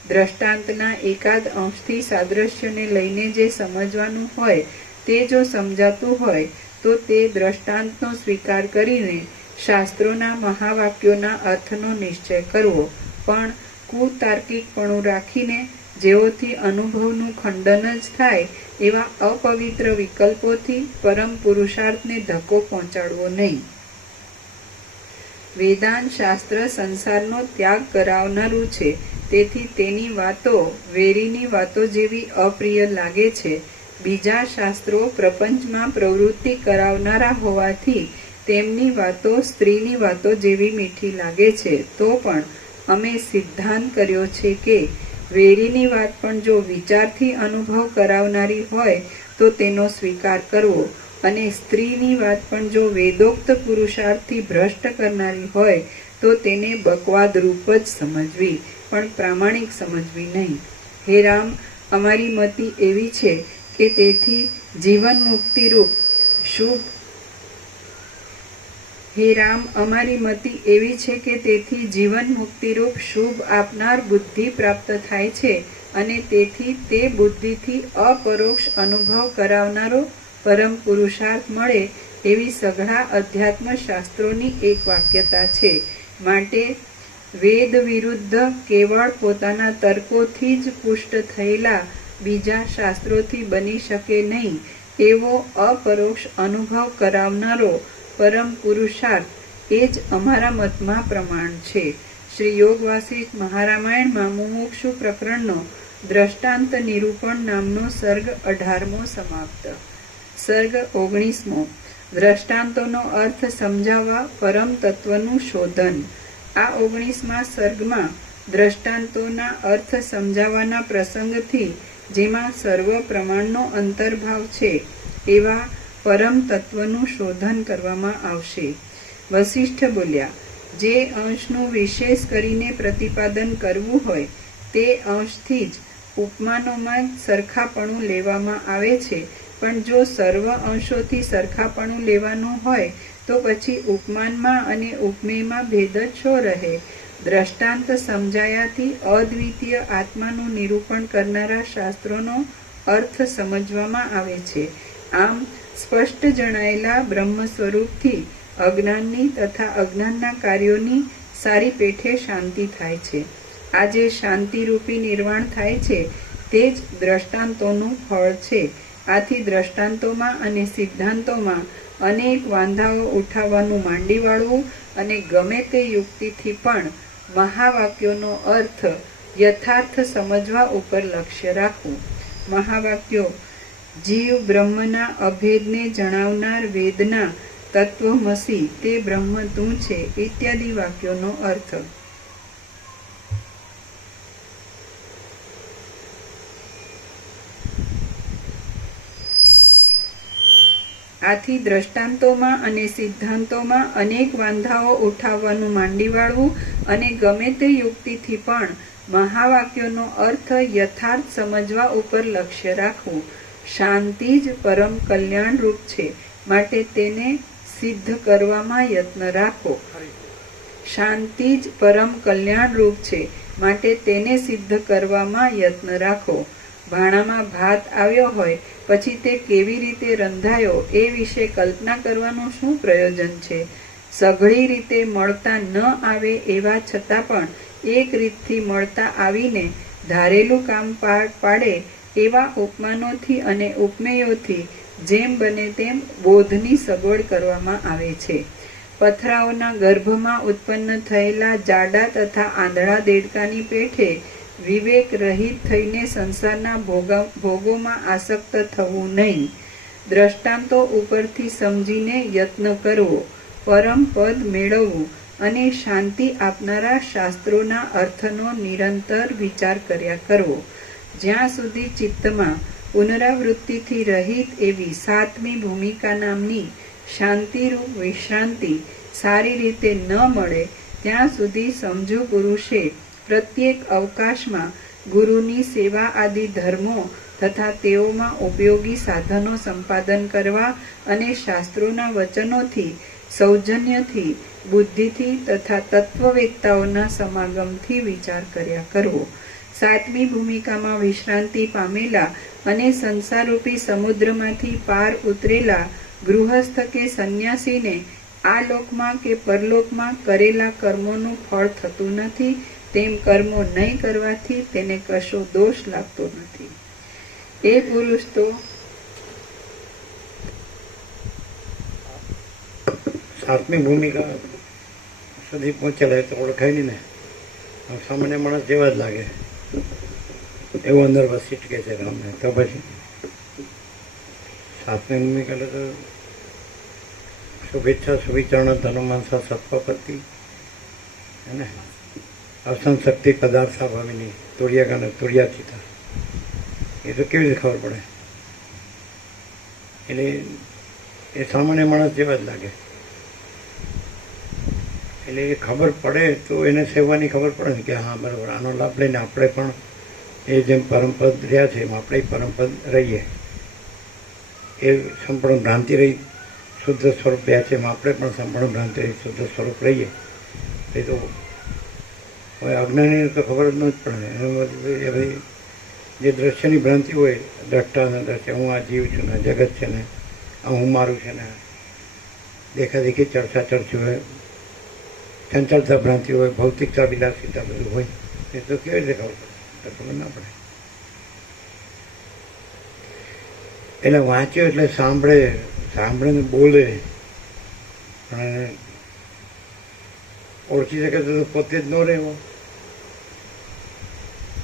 દ્રષ્ટાંતના એકાદ અંશથી સાદ્રશ્યને લઈને જે સમજવાનું હોય તે જો સમજાતું હોય તો તે દ્રષ્ટાંતનો સ્વીકાર કરીને શાસ્ત્રોના મહાવાક્યોના અર્થનો નિશ્ચય કરવો. પણ કુતાર્કિકપણું રાખીને જેઓથી અનુભવનું ખંડન જ થાય એવા અપવિત્ર વિકલ્પોથી પરમ પુરુષાર્થને ધક્કો પહોંચાડવો નહીં. વેદાંત શાસ્ત્ર સંસારનો ત્યાગ કરાવનારું છે, તેથી તેની વાતો વેરીની વાતો જેવી અપ્રિય લાગે છે. બીજા શાસ્ત્રો પ્રપંચમાં પ્રવૃત્તિ કરાવનારા હોવાથી તેમની વાતો સ્ત્રીની વાતો જેવી મીઠી લાગે છે. તો પણ અમે સિદ્ધાંત કર્યો છે કે વેરીની વાત પણ જો વિચારથી અનુભવ કરાવનારી હોય તો તેનો સ્વીકાર કરવો, અને સ્ત્રીની વાત પણ જો વેદોક્ત પુરુષાર્થથી ભ્રષ્ટ કરનારી હોય તો તેને બકવાદ રૂપ જ સમજવી, પણ પ્રામાણિક સમજવી નહીં. હે રામ, અમારી મતિ એવી છે કે તેથી જીવન મુક્તિરૂપ શુભ હે રામ, અમારી મતિ એવી છે કે તેથી જીવન મુક્તિરૂપ શુભ આપનાર બુદ્ધિ પ્રાપ્ત થાય છે, અને તેથી તે બુદ્ધિથી અપરોક્ષ અનુભવ કરાવનારો પરમ પુરુષાર્થ મળે એવી સઘળા અધ્યાત્મ શાસ્ત્રોની એક વાક્યતા છે. માટે વેદ વિરુદ્ધ કેવળ પોતાના તર્કોથી જ પુષ્ટ થયેલા બીજા શાસ્ત્રોથી બની શકે નહીં એવો અપરોક્ષ અનુભવ કરાવનારો પરમ પુરુષાર્થ એ જ અમારા મતમાં પ્રમાણ છે. શ્રી યોગ વાસિષ્ઠ મહારામાયણમાં મુમુક્ષુ પ્રકરણનો દ્રષ્ટાંત નિરૂપણ નામનો સર્ગ 18મો સમાપ્ત. સર્ગ 19મો. દ્રષ્ટાંતોનો અર્થ સમજાવવા પરમ તત્વનું શોધન. આ 19મા સર્ગમાં દ્રષ્ટાંતોના અર્થ સમજાવવાના પ્રસંગથી જેમાં સર્વ પ્રમાણનો અંતર્ભાવ છે એવા પરમ તત્વનું શોધન કરવામાં આવશે. વસિષ્ઠ બોલ્યા, જે અંશનું વિશેષ કરીને પ્રતિપાદન કરવું હોય તે અંશથી જ ઉપમાનોમાં સરખાપણું લેવામાં આવે છે, પણ જો સર્વ અંશોથી સરખાપણું લેવાનું હોય તો પછી ઉપમાનમાં અને ઉપમેયમાં ભેદ જ શો રહે? દ્રષ્ટાંત સમજાયાથી અદ્વિતીય આત્માનું નિરૂપણ કરનારા શાસ્ત્રોનો અર્થ સમજવામાં આવે છે. આમ સ્પષ્ટ જણાયેલા બ્રહ્મ સ્વરૂપથી અજ્ઞાનની તથા અજ્ઞાનના કાર્યોની સારી પેઠે શાંતિ થાય છે. આ જે શાંતિરૂપી નિર્વાણ થાય છે તે જ દ્રષ્ટાંતોનું ફળ છે. આથી દ્રષ્ટાંતોમાં અને સિદ્ધાંતોમાં અનેક વાંધાઓ ઉઠાવવાનું માંડી વાળવું અને ગમે તે યુક્તિથી પણ મહાવાક્યોનો અર્થ યથાર્થ સમજવા ઉપર લક્ષ્ય રાખવું. મહાવાક્યો જીવ બ્રહ્મના અભેદને જણાવનાર વેદના તત્વમસી તે બ્રહ્મ તું છે ઇત્યાદિ વાક્યોનો અર્થ. આથી દ્રષ્ટાંતોમાં અને સિદ્ધાંતોમાં અનેક વાંધાઓ ઉઠાવવાનું માંડી વાળવું અને ગમે તે યુક્તિથી પણ મહાવાક્યોનો અર્થ યથાર્થ સમજવા ઉપર લક્ષ્ય રાખવું. શાંતિ જ પરમ કલ્યાણ રૂપ છે, માટે તેને સિદ્ધ કરવામાં યત્ન રાખો. શાંતિ જ પરમ કલ્યાણ રૂપ છે, માટે તેને સિદ્ધ કરવામાં યત્ન રાખો. ભાણામાં ભાત આવ્યો હોય પછી તે કેવી રીતે રંધાયો એ વિશે કલ્પના કરવાનું શું પ્રયોજન છે? સઘળી રીતે મળતા ન આવે એવા છતાં પણ એક રીતથી મળતા આવીને ધારેલું કામ પાડે એવા ઉપમાનોથી અને ઉપમેયોથી જેમ બને તેમ બોધની સગવડ કરવામાં આવે છે. પથરાઓના ગર્ભમાં ઉત્પન્ન થયેલા જાડા તથા આંધળા દેડકાની પેઠે વિવેક રહિત થઈને સંસારના ભોગોમાં આસક્ત થવું નહીં. દ્રષ્ટાંતો ઉપરથી સમજીને યત્ન કરવો, પરમ પદ મેળવવું અને શાંતિ આપનારા શાસ્ત્રોના અર્થનો નિરંતર વિચાર કર્યા કરવો. જ્યાં સુધી ચિત્તમાં પુનરાવૃત્તિથી રહિત એવી સાતમી ભૂમિકા નામની શાંતિરૂપ વિશ્રાંતિ સારી રીતે ન મળે ત્યાં સુધી સમજુ પુરુષે પ્રત્યેક અવકાશમાં ગુરુની સેવા આદિ ધર્મો તથા તેઓમાં ઉપયોગી સાધનો સંપાદન કરવા અને શાસ્ત્રોના વચનોથી સૌજન્યથી બુદ્ધિથી તથા તત્વવેત્તાઓના સમાગમથી વિચાર કર્યા કરવો. સાતમી ભૂમિકામાં વિશ્રાંતિ પામેલા અને સંસારરૂપી સમુદ્રમાંથી પાર ઉતરેલા ગૃહસ્થ કે સંન્યાસીને આ લોકમાં કે પરલોકમાં કરેલા કર્મોનું ફળ થતું નથી. તેમ કર્મો નહીં કરવાથી તેને કશો દોષ લાગતો નથી. એ પુરુષ તો સાતમી ભૂમિકા સુધી પહોંચેલા તો ઓળખાય નહીં ને, સામાન્ય માણસ જેવા જ લાગે એવું અંદર વસી શકે છે અમને. તો પછી સાતમી ભૂમિકા એટલે તો શુભેચ્છા સુવિચારણા ધનુમાંસા સત્વપતિ હે, અવસાન શક્તિ પદાર્થા ભાવીની તુર્યાગાને તુર્યાચિતા. એ તો કેવી રીતે ખબર પડે? એટલે એ સામાન્ય માણસ જેવા જ લાગે. એટલે એ ખબર પડે તો એને સેવાની ખબર પડે ને કે હા બરાબર, આનો લાભ લઈને આપણે પણ એ જેમ પરમપદ રહ્યા છે એમ આપણે પરમપદ રહીએ. એ સંપૂર્ણ ભ્રાંતિ રહી શુદ્ધ સ્વરૂપ રહ્યા છે એમ આપણે પણ સંપૂર્ણ ભ્રાંતિ રહી શુદ્ધ સ્વરૂપ રહીએ. એ તો હવે અજ્ઞાનીને તો ખબર જ ન જ પડે. એ ભાઈ જે દ્રશ્યની ભ્રાંતિ હોય, દ્રષ્ટાના દ્રશ્ય, હું આ જીવ છું ને જગત છે ને આ હું મારું છે ને દેખાદેખી ચર્ચા ચર્ચી હોય, ચંચળતા ભ્રાંતિ હોય, ભૌતિકતા વિલાસિતા બધું હોય, એ તો કેવી રીતે ખબર પડે? તો ખબર ના પડે. એટલે વાંચ્યો એટલે સાંભળે ને બોલે, પણ ઓળખી શકે તો પોતે જ ન રહેવો.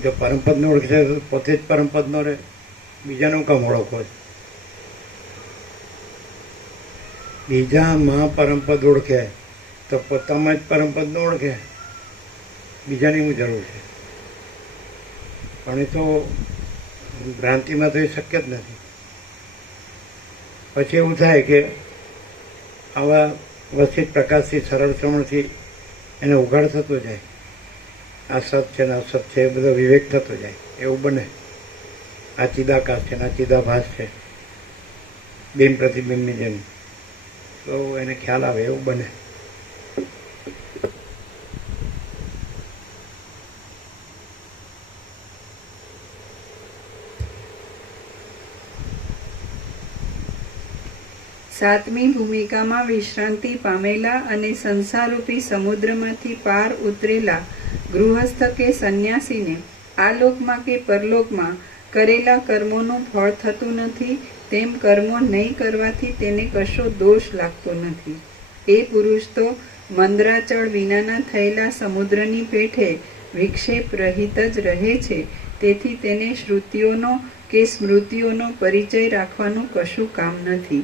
જો પરમપદ ન ઓળખી શકે તો પોતે જ પરમપદ ન રહે, બીજાનું કામ ઓળખો. બીજામાં પરમપદ ઓળખે તો પોતામાં જ પરમપદ ન ઓળખે, બીજાની શું જરૂર છે? પણ એ તો ભ્રાંતિમાં તો એ શક્ય જ નથી. પછી એવું થાય કે આવા વસિત પ્રકાશથી સરળ શ્રવણથી એને ઉઘાડ થતો જાય, આ સત છે ને અસત છે એ બધો વિવેક થતો જાય, એવું બને. આ ચિદાકાશ છે ને આ ચિદાભાસ છે, બિંબ પ્રતિબિંબની જેમ, તો એને ખ્યાલ આવે એવું બને. સાતમી ભૂમિકામાં વિશ્રાંતિ પામેલા અને સંસારરૂપી સમુદ્રમાંથી પાર ઉતરેલા ગૃહસ્થ કે સંન્યાસીને આ લોકમાં કે પરલોકમાં કરેલા કર્મોનું ફળ થતું નથી. તેમ કર્મો નહીં કરવાથી તેને કશો દોષ લાગતો નથી. એ પુરુષ તો મંદરાચળ વિનાના થયેલા સમુદ્રની પેઠે વિક્ષેપ રહિત જ રહે છે. તેથી તેને શ્રુતિઓનો કે સ્મૃતિઓનો પરિચય રાખવાનું કશું કામ નથી.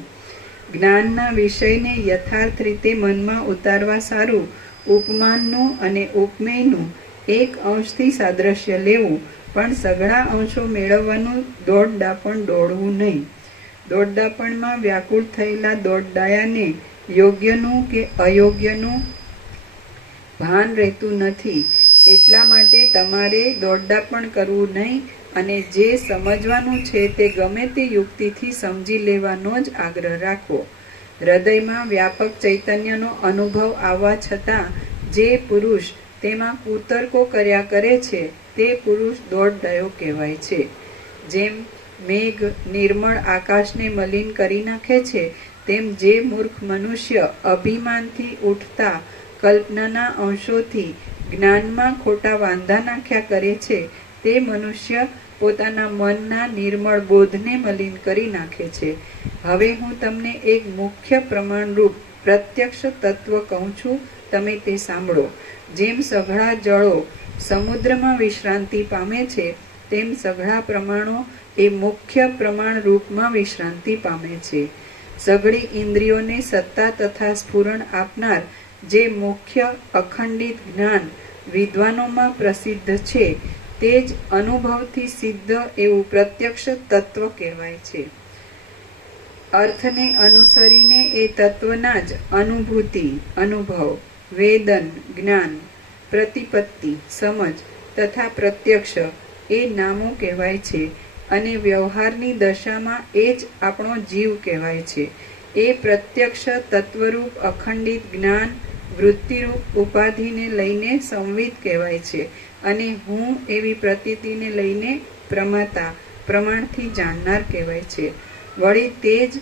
જ્ઞાનના વિષયને યથાર્થ રીતે મનમાં ઉતારવા સારું ઉપમાનનું અને ઉપમેયનું એક અંશથી સાદ્રશ્ય લેવું, પણ સઘળા અંશો મેળવવાનું દોડડાપણ દોડવું નહીં. દોડડાપણમાં વ્યાકુળ થયેલા દોડડાયાને યોગ્યનું કે અયોગ્યનું ભાન રહેતું નથી. એટલા માટે તમારે દોડડાપણ કરવું નહીં અને જે સમજવાનું છે તે ગમે તે યુક્તિથી સમજી લેવાનો જ આગ્રહ રાખવો. હૃદયમાં વ્યાપક ચૈતન્યનો અનુભવ આવવા છતાં જે પુરુષ તેમાં કુતર્કો કર્યા કરે છે તે પુરુષ દોડડાયો કહેવાય છે. જેમ મેઘ નિર્મળ આકાશને મલિન કરી નાખે છે, તેમ જે મૂર્ખ મનુષ્ય અભિમાનથી ઉઠતા કલ્પનાના અંશોથી જ્ઞાનમાં ખોટા વાંધા નાખ્યા કરે છે, તે મનુષ્ય પોતાના મનના નિર્મળ બોધને મલિન કરી નાખે છે. હવે હું તમને એક મુખ્ય પ્રમાણરૂપ પ્રત્યક્ષ તત્વ કહું છું, તમે તે સાંભળો. જેમ સઘળા જળો સમુદ્રમાં વિશ્રાંતિ પામે છે, તેમ સઘળા પ્રમાણો એ મુખ્ય પ્રમાણ રૂપમાં વિશ્રાંતિ પામે છે. સઘળી ઇન્દ્રિયોને સત્તા તથા સ્ફુરણ આપનાર જે મુખ્ય અખંડિત જ્ઞાન વિદ્વાનોમાં પ્રસિદ્ધ છે, તે જ અનુભવથી સિદ્ધ એવું પ્રત્યક્ષ તત્વ કહેવાય છે. અર્થને અનુસરીને એ તત્વના જ અનુભૂતિ, અનુભવ, વેદન, જ્ઞાન, પ્રતિપત્તિ, સમજ તથા પ્રત્યક્ષ એ નામો કહેવાય છે અને વ્યવહારની દશામાં એ જ આપણો જીવ કહેવાય છે. એ પ્રત્યક્ષ તત્વરૂપ અખંડિત જ્ઞાન વૃત્તિરૂપ ઉપાધિને લઈને સંવિત કહેવાય છે અને હું એવી પ્રતીતિને લઈને પ્રમાતા, પ્રમાણથી જાણનાર કહેવાય છે. વળી તે જ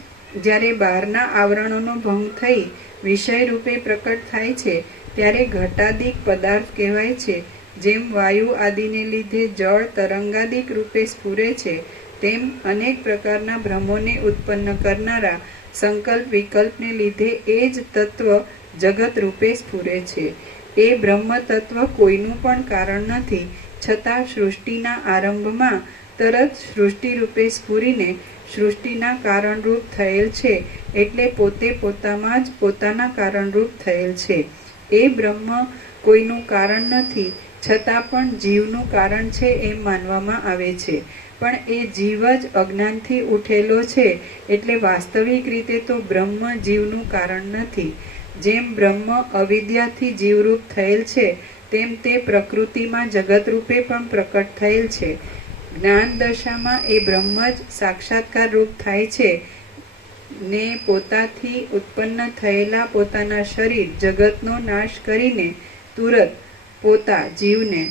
જ્યારે બહારના આવરણોનો ભંગ થઈ વિષય રૂપે પ્રકટ થાય છે ત્યારે ઘટાદિક પદાર્થ કહેવાય છે. જેમ વાયુ આદિને લીધે જળ તરંગાદિક રૂપે સ્ફુરે છે, તેમ અનેક પ્રકારના ભ્રમોને ઉત્પન્ન કરનારા સંકલ્પ વિકલ્પને લીધે એ જ તત્વ જગત રૂપે સ્ફુરે છે. એ બ્રહ્મ તત્વ કોઈનું પણ કારણ નથી, છતાં સૃષ્ટિના આરંભમાં તરત સૃષ્ટિ રૂપે સ્ફુરીને સૃષ્ટિના કારણરૂપ થયેલ છે, એટલે પોતે પોતામાં જ પોતાના કારણરૂપ થયેલ છે. એ બ્રહ્મ કોઈનું કારણ નથી, છતાં પણ જીવનું કારણ છે એમ માનવામાં આવે છે. પણ એ જીવ જ અજ્ઞાનથી ઉઠેલો છે, એટલે વાસ્તવિક રીતે તો બ્રહ્મ જીવનું કારણ નથી. જેમ બ્રહ્મ અવિદ્યાથી જીવરૂપ થયેલ છે, તેમ તે પ્રકૃતિમાં જગતરૂપે પણ પ્રકટ થયેલ છે. જ્ઞાન દશામાં એ બ્રહ્મ જ સાક્ષાત્કાર રૂપ થાય છે ને પોતાથી ઉત્પન્ન થયેલા પોતાના શરીર જગતનો નાશ કરીને તુરત પોતા જીવને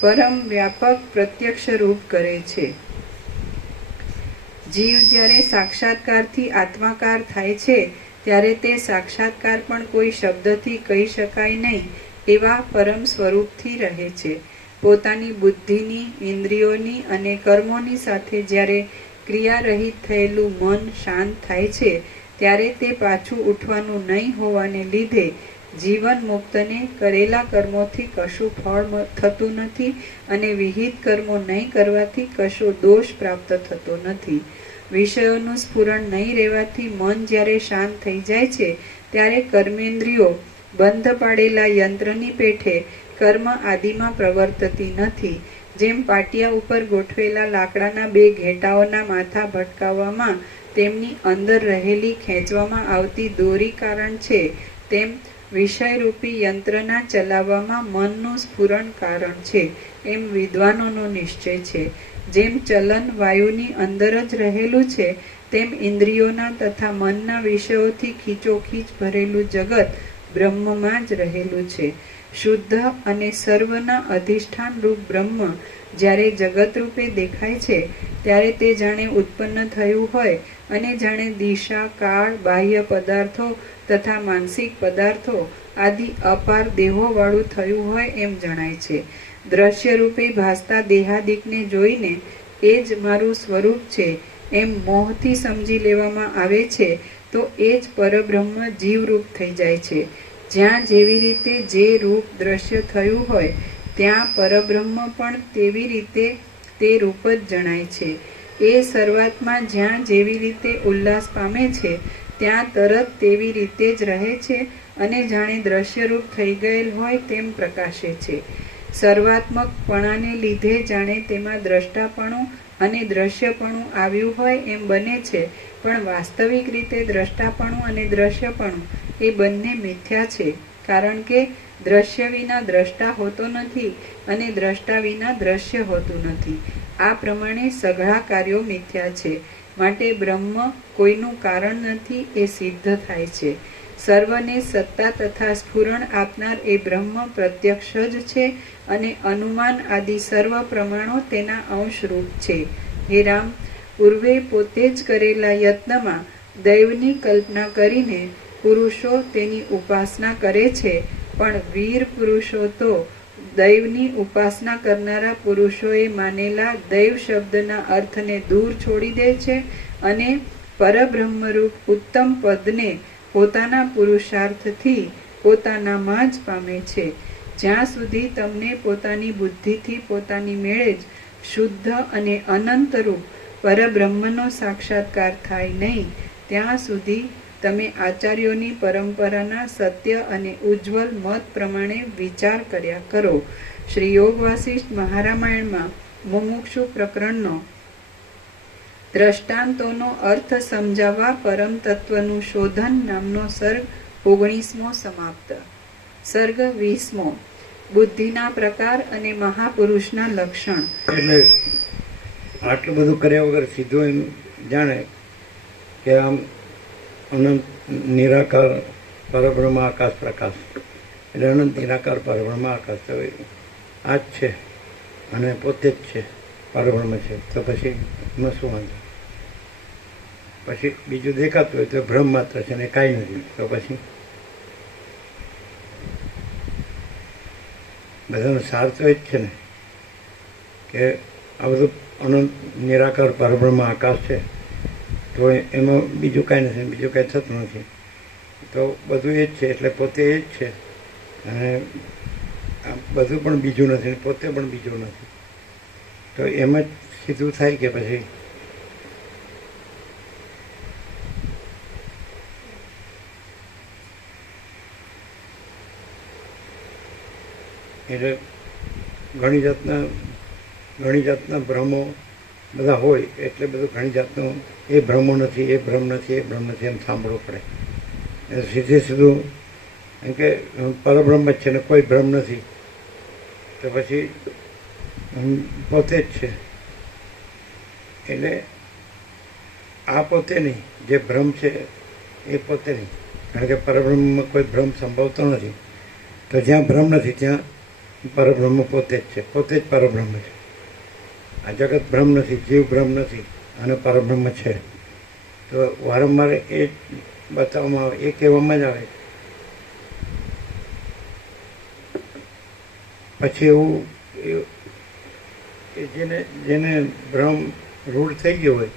પરમ વ્યાપક પ્રત્યક્ષ રૂપ કરે છે. જીવ જ્યારે સાક્ષાત્કારથી આત્માકાર થાય છે ત્યારે તે સાક્ષાત્કાર પણ કોઈ શબ્દથી કહી શકાય નહીં એવા પરમ સ્વરૂપથી રહે છે. પોતાની બુદ્ધિની, ઇન્દ્રિયોની અને કર્મોની સાથે જ્યારે ક્રિયારહિત થયેલું મન શાંત થાય છે ત્યારે તે પાછું ઉઠવાનું નહીં હોવાને લીધે જીવન મુક્તને કરેલા કર્મોથી કશું ફળ થતું નથી અને વિહિત કર્મો નહીં કરવાથી કશો દોષ પ્રાપ્ત થતો નથી. વિષયોનું સ્ફુરણ નહીં રહેવાથી મન જ્યારે શાંત થઈ જાય છે ત્યારે કર્મેન્દ્રિયો બંધ પાડેલા યંત્રની પેઠે કર્મ આદિમાં પ્રવર્તતી નથી. જેમ પાટિયા ઉપર ગોઠવેલા લાકડાના બે ઘેટાઓના માથા ભટકાવવામાં તેમની અંદર રહેલી ખેંચવામાં આવતી દોરી કારણ છે, તેમ વિષયરૂપી યંત્રના ચલાવવામાં મનનું સ્ફુરણ કારણ છે એમ વિદ્વાનોનો નિશ્ચય છે. જેમ ચલન વાયુની અંદર જ રહેલું છે, તેમ ઇન્દ્રિયોના તથા મનના વિષયોથી ખીચોખીચ ભરેલું જગત બ્રહ્મમાં જ રહેલું છે. શુદ્ધ અને સર્વના અધિષ્ઠાન રૂપ બ્રહ્મ જ્યારે જગત રૂપે દેખાય છે ત્યારે તે જાણે ઉત્પન્ન થયું હોય અને જાણે દિશા, કાળ, બાહ્ય પદાર્થો તથા માનસિક પદાર્થો આદિ અપાર દેહોવાળું થયું હોય એમ જણાય છે. દ્રશ્ય રૂપે ભાસતા દેહાદિકને જોઈને એ જ મારું સ્વરૂપ છે એમ મોહથી સમજી લેવામાં આવે છે તો એ જ પરબ્રહ્મ જીવરૂપ થઈ જાય છે. જ્યાં જેવી રીતે જે રૂપ દ્રશ્ય થયું હોય ત્યાં પરબ્રહ્મ પણ તેવી રીતે તે રૂપ જ જણાય છે. એ શરૂઆતમાં જ્યાં જેવી રીતે ઉલ્લાસ પામે છે ત્યાં તરત તેવી રીતે જ રહે છે અને જાણે દ્રશ્યરૂપ થઈ ગયેલ હોય તેમ પ્રકાશે છે. સર્વાત્મકપણાને લીધે જાણે તેમાં દ્રષ્ટાપણું અને દ્રશ્યપણું આવ્યું હોય એમ બને છે, પણ વાસ્તવિક રીતે દ્રષ્ટાપણું અને દ્રશ્યપણું એ બંને મિથ્યા છે, કારણ કે દ્રશ્ય વિના દ્રષ્ટા હોતો નથી અને દ્રષ્ટા વિના દ્રશ્ય હોતું નથી. આ પ્રમાણે સઘળા કાર્યો મિથ્યા છે, માટે બ્રહ્મ કોઈનું કારણ નથી એ સિદ્ધ થાય છે. સર્વને સત્તા તથા સ્ફુરણ આપનાર એ બ્રહ્મ પ્રત્યક્ષ જ છે અને અનુમાન આદિ સર્વ પ્રમાણો તેના અંશરૂપ છે. હે રામ, પૂર્વે પોતે જ કરેલા યત્નમાં દૈવની કલ્પના કરીને પુરુષો તેની ઉપાસના કરે છે, પણ વીર પુરુષો તો દૈવની ઉપાસના કરનારા પુરુષોએ માનેલા દૈવ શબ્દના અર્થને દૂર છોડી દે છે અને પરબ્રહ્મરૂપ ઉત્તમ પદને પોતાના પુરુષાર્થથી પોતાનામાં જ પામે છે. જ્યાં સુધી તમને પોતાની બુદ્ધિથી પોતાની મેળે જ શુદ્ધ અને અનંતરૂપ પરબ્રહ્મનો સાક્ષાત્કાર થાય નહીં, ત્યાં સુધી તમે આચાર્યોની પરંપરાના સત્ય અને ઉજ્જવલ મત પ્રમાણે વિચાર કર્યા કરો. શ્રી યોગ વાસિષ્ઠ મહારામાયણમાં મુમુક્ષુ પ્રકરણનો દ્રષ્ટાંતોનો અર્થ સમજાવવા પરમ તત્વનું શોધન નામનો સર્ગ 19મો સમાપ્ત. સર્ગ 20મો બુદ્ધિના પ્રકાર અને મહાપુરુષના લક્ષણ. એટલે આટલું બધું કર્યા વગર સીધું એમ જાણે કે આમ અનંત નિરાકાર પરબ્રહ્મ આકાશ પ્રકાશ, એટલે અનંત નિરાકાર પરબ્રહ્મ આકાશ તો આ જ છે અને પોતે જ છે, પરબ્રહ્મ છે. તો પછી એમાં શું વાંધો? પછી બીજું દેખાતું હોય તો ભ્રમ માત્ર છે ને કાંઈ નથી. તો પછી બધાનો સાર તો એ જ છે ને કે આ બધું અનંત નિરાકાર પરબ્રહ્મ આકાશ છે, તો એમાં બીજું કાંઈ નથી, બીજું કાંઈ થતું નથી. તો બધું એ જ છે, એટલે પોતે એ જ છે અને બધું પણ બીજું નથી, પોતે પણ બીજું નથી. તો એમ જ સીધું થાય કે પછી એટલે ઘણી જાતના ભ્રમો બધા હોય, એટલે બધું ઘણી જાતનું એ ભ્રમો નથી, એ ભ્રમ નથી, એ ભ્રમ નથી એમ સાંભળવું પડે. સીધું એમ કે પરબ્રહ્મ જ છે ને કોઈ ભ્રમ નથી, તો પછી પોતે જ છે. એટલે આ પોતે નહીં, જે ભ્રમ છે એ પોતે નહીં, કારણ કે પરબ્રહ્મમાં કોઈ ભ્રમ સંભવતો નથી. તો જ્યાં ભ્રમ નથી ત્યાં પરબ્રહ્મ પોતે જ છે, પોતે જ પરબ્રહ્મ છે. આ જગત ભ્રમ નથી, જીવ ભ્રમ નથી અને પરબ્રહ્મ છે. તો વારંવાર એ બતાવવામાં આવે, એ કહેવામાં જ આવે. પછી એવું જેને ભ્રમ રૂઢ થઈ ગયો હોય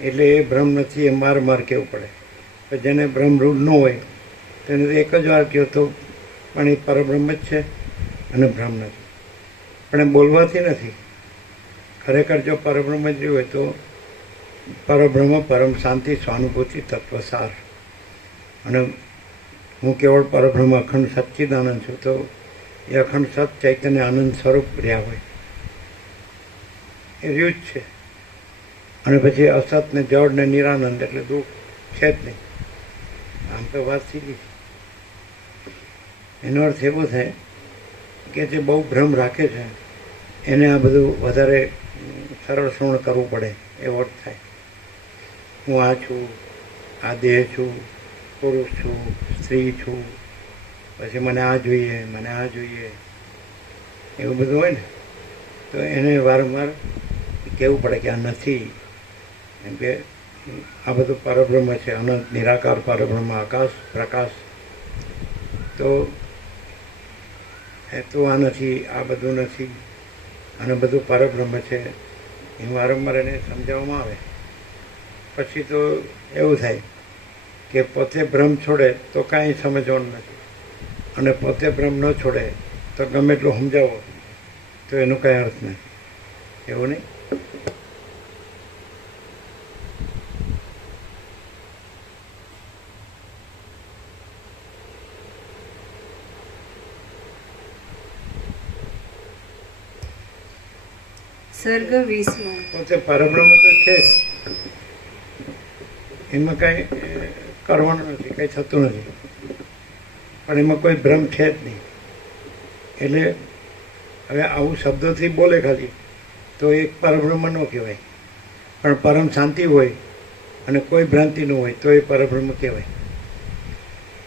એટલે એ ભ્રમ નથી એ માર કહેવું પડે. પણ જેને ભ્રમ રૂઢ ન હોય તેને તો એક જ વાર કહો તો પણ એ પરબ્રહ્મ જ છે અને ભ્રમ નથી. પણ એ બોલવાથી નથી. ખરેખર જો પરબ્રહ્મ જ રહ્યું હોય તો પરબ્રહ્મ પરમ શાંતિ સ્વાનુભૂતિ તત્વસાર, અને હું કેવળ પરબ્રહ્મ અખંડ સચ્ચિદાનંદ છું, તો એ અખંડ સત ચૈતન્ય આનંદ સ્વરૂપ રહ્યા હોય એ રહ્યું જ છે. અને પછી અસત ને જડ ને નિરાનંદ એટલે દુઃખ છે જ નહીં. આમ તો વાત સીધી છે. એનો અર્થ એવો થાય કે જે બહુ ભ્રમ રાખે છે એને આ બધું વધારે સરળ શ્રવણ કરવું પડે એવો અર્થ થાય. હું આ છું, આ દેહ છું, પુરુષ છું, સ્ત્રી છું, પછી મને આ જોઈએ, મને આ જોઈએ, એવું બધું હોય ને, તો એને વારંવાર કહેવું પડે કે આ નથી. એમ કે આ બધું પરબ્રહ્મ છે, અનંત નિરાકાર પરબ્રહ્મ આકાશ પ્રકાશ. તો એ તો આ નથી, આ બધું નથી અને બધું પરબ્રહ્મ છે, એ વારંવાર એને સમજાવવામાં આવે. પછી તો એવું થાય કે પોતે ભ્રમ છોડે તો કાંઈ સમજવાનું નથી, અને પોતે ભ્રમ ન છોડે તો ગમે એટલું સમજાવો તો એનું કાંઈ અર્થ નથી. એવું નહીં. સર્ગ 20મો. પોતે પરબ્રહ્મ તો છે જ, એમાં કાંઈ કરવાનું નથી, કંઈ થતું નથી, પણ એમાં કોઈ ભ્રમ છે જ નહીં. એટલે હવે આવું શબ્દોથી બોલે ખાલી તો એક પરબ્રહ્મ ન કહેવાય, પણ પરમ શાંતિ હોય અને કોઈ ભ્રાંતિ ન હોય તો એ પરબ્રહ્મ કહેવાય.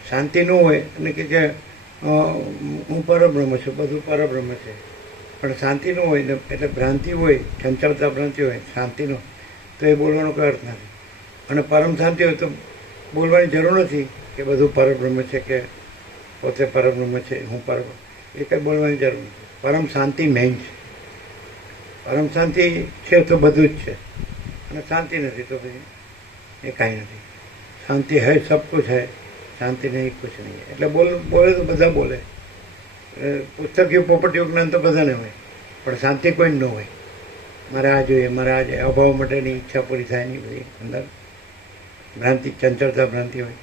શાંતિ ન હોય અને કે હું પરબ્રહ્મ છું, બધું પરબ્રહ્મ છે, પણ શાંતિ ન હોય ને એટલે ભ્રાંતિ હોય, ચંચળતા ભ્રાંતિ હોય, શાંતિનો, તો એ બોલવાનો કોઈ અર્થ નથી. અને પરમ શાંતિ હોય તો બોલવાની જરૂર નથી કે બધું પરબ્રહ્મ છે, કે પોતે પરબ્રહ્મ છે, હું પરબ્રહ્મ, એ કંઈ બોલવાની જરૂર નથી. પરમ શાંતિ મેઇન છે. પરમ શાંતિ છે તો બધું જ છે, અને શાંતિ નથી તો પછી એ કાંઈ નથી. શાંતિ હૈ સબ કુછ હૈ, શાંતિ નહીં કુછ નહીં. એટલે બોલે તો બધા બોલે. પુસ્તકીય પોપટીયું જ્ઞાન તો બધાને હોય, પણ શાંતિ કોઈ ન હોય. મારે આ જોઈએ, મારે આ જોઈએ, અભાવ માટેની ઈચ્છા પૂરી થાય નહીં, બધી અંદર ભ્રાંતિ, ચંચળતા ભ્રાંતિ હોય.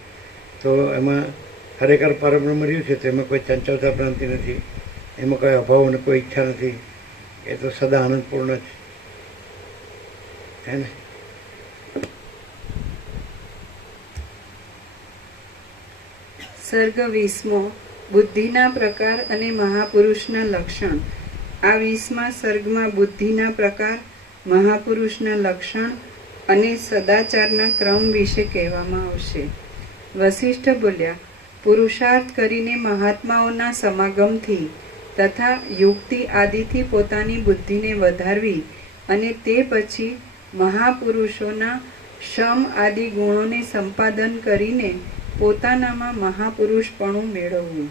તો એમાં ખરેખર પરબ્રહ્મ રહ્યું છે તો એમાં કોઈ ચંચળતા ભ્રાંતિ નથી, એમાં કોઈ અભાવ અને કોઈ ઈચ્છા નથી. એ તો સદા આનંદપૂર્ણ જ છે ને. સર્ગ 20મો. બુદ્ધિના પ્રકાર અને મહાપુરુષના લક્ષણ. આ 20મા સર્ગમાં બુદ્ધિના પ્રકાર, મહાપુરુષના લક્ષણ અને સદાચારના ક્રમ વિશે કહેવામાં આવશે. વશિષ્ઠ બોલ્યા, પુરુષાર્થ કરીને મહાત્માઓના સમાગમથી તથા યુક્તિ આદિથી પોતાની બુદ્ધિને વધારવી અને તે પછી મહાપુરુષોના શમ આદિ ગુણોને સંપાદન કરીને પોતાનામાં મહાપુરુષપણું મેળવવું.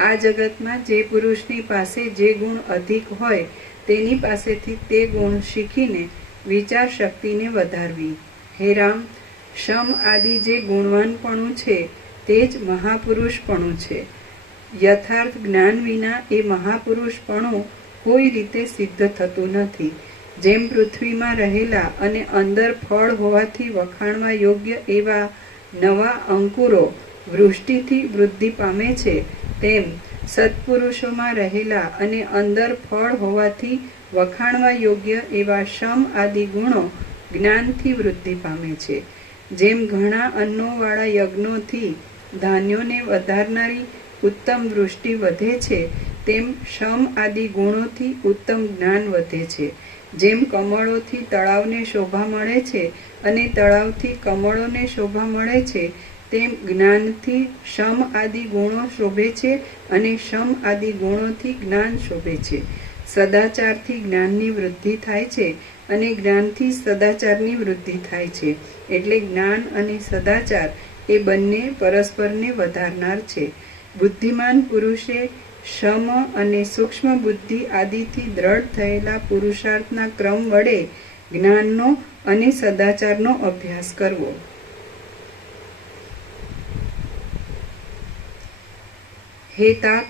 આ જગતમાં જે પુરુષની પાસે જે ગુણ અધિક હોય તેની પાસેથી તે ગુણ શીખીને વિચાર શક્તિને વધારવી. હે રામ, શમ આદિ જે ગુણવાનપણું છે તે જ મહાપુરુષપણું છે. યથાર્થ જ્ઞાન વિના એ મહાપુરુષપણું કોઈ રીતે સિદ્ધ થતું નથી. જેમ પૃથ્વીમાં રહેલા અને અંદર ફળ હોવાથી વખાણવા યોગ્ય એવા નવા અંકુરો વૃષ્ટિથી વૃદ્ધિ પામે છે, તેમ સત્પુરુષોમાં રહેલા અને અંદર ફળ હોવાથી વખાણવા યોગ્ય એવા શમ આદિ ગુણો જ્ઞાનથી વૃદ્ધિ પામે છે. જેમ ઘણા અન્નોવાળા યજ્ઞોથી ધાન્યોને વધારનારી ઉત્તમ વૃષ્ટિ વધે છે, તેમ શમ આદિ ગુણોથી ઉત્તમ જ્ઞાન વધે છે. જેમ કમળોથી તળાવને શોભા મળે છે અને તળાવથી કમળોને શોભા મળે છે, તેમ જ્ઞાનથી શમ આદિ ગુણો શોભે છે અને શમ આદિ ગુણોથી જ્ઞાન શોભે છે. સદાચારથી જ્ઞાનની વૃદ્ધિ થાય છે અને જ્ઞાનથી સદાચારની વૃદ્ધિ થાય છે. એટલે જ્ઞાન અને સદાચાર એ બંને પરસ્પરને વધારનાર છે. બુદ્ધિમાન પુરુષે શમ અને સૂક્ષ્મ બુદ્ધિ આદિથી દ્રઢ થયેલા પુરુષાર્થના ક્રમ વડે જ્ઞાનનો અને સદાચારનો અભ્યાસ કરવો. હે તાપ,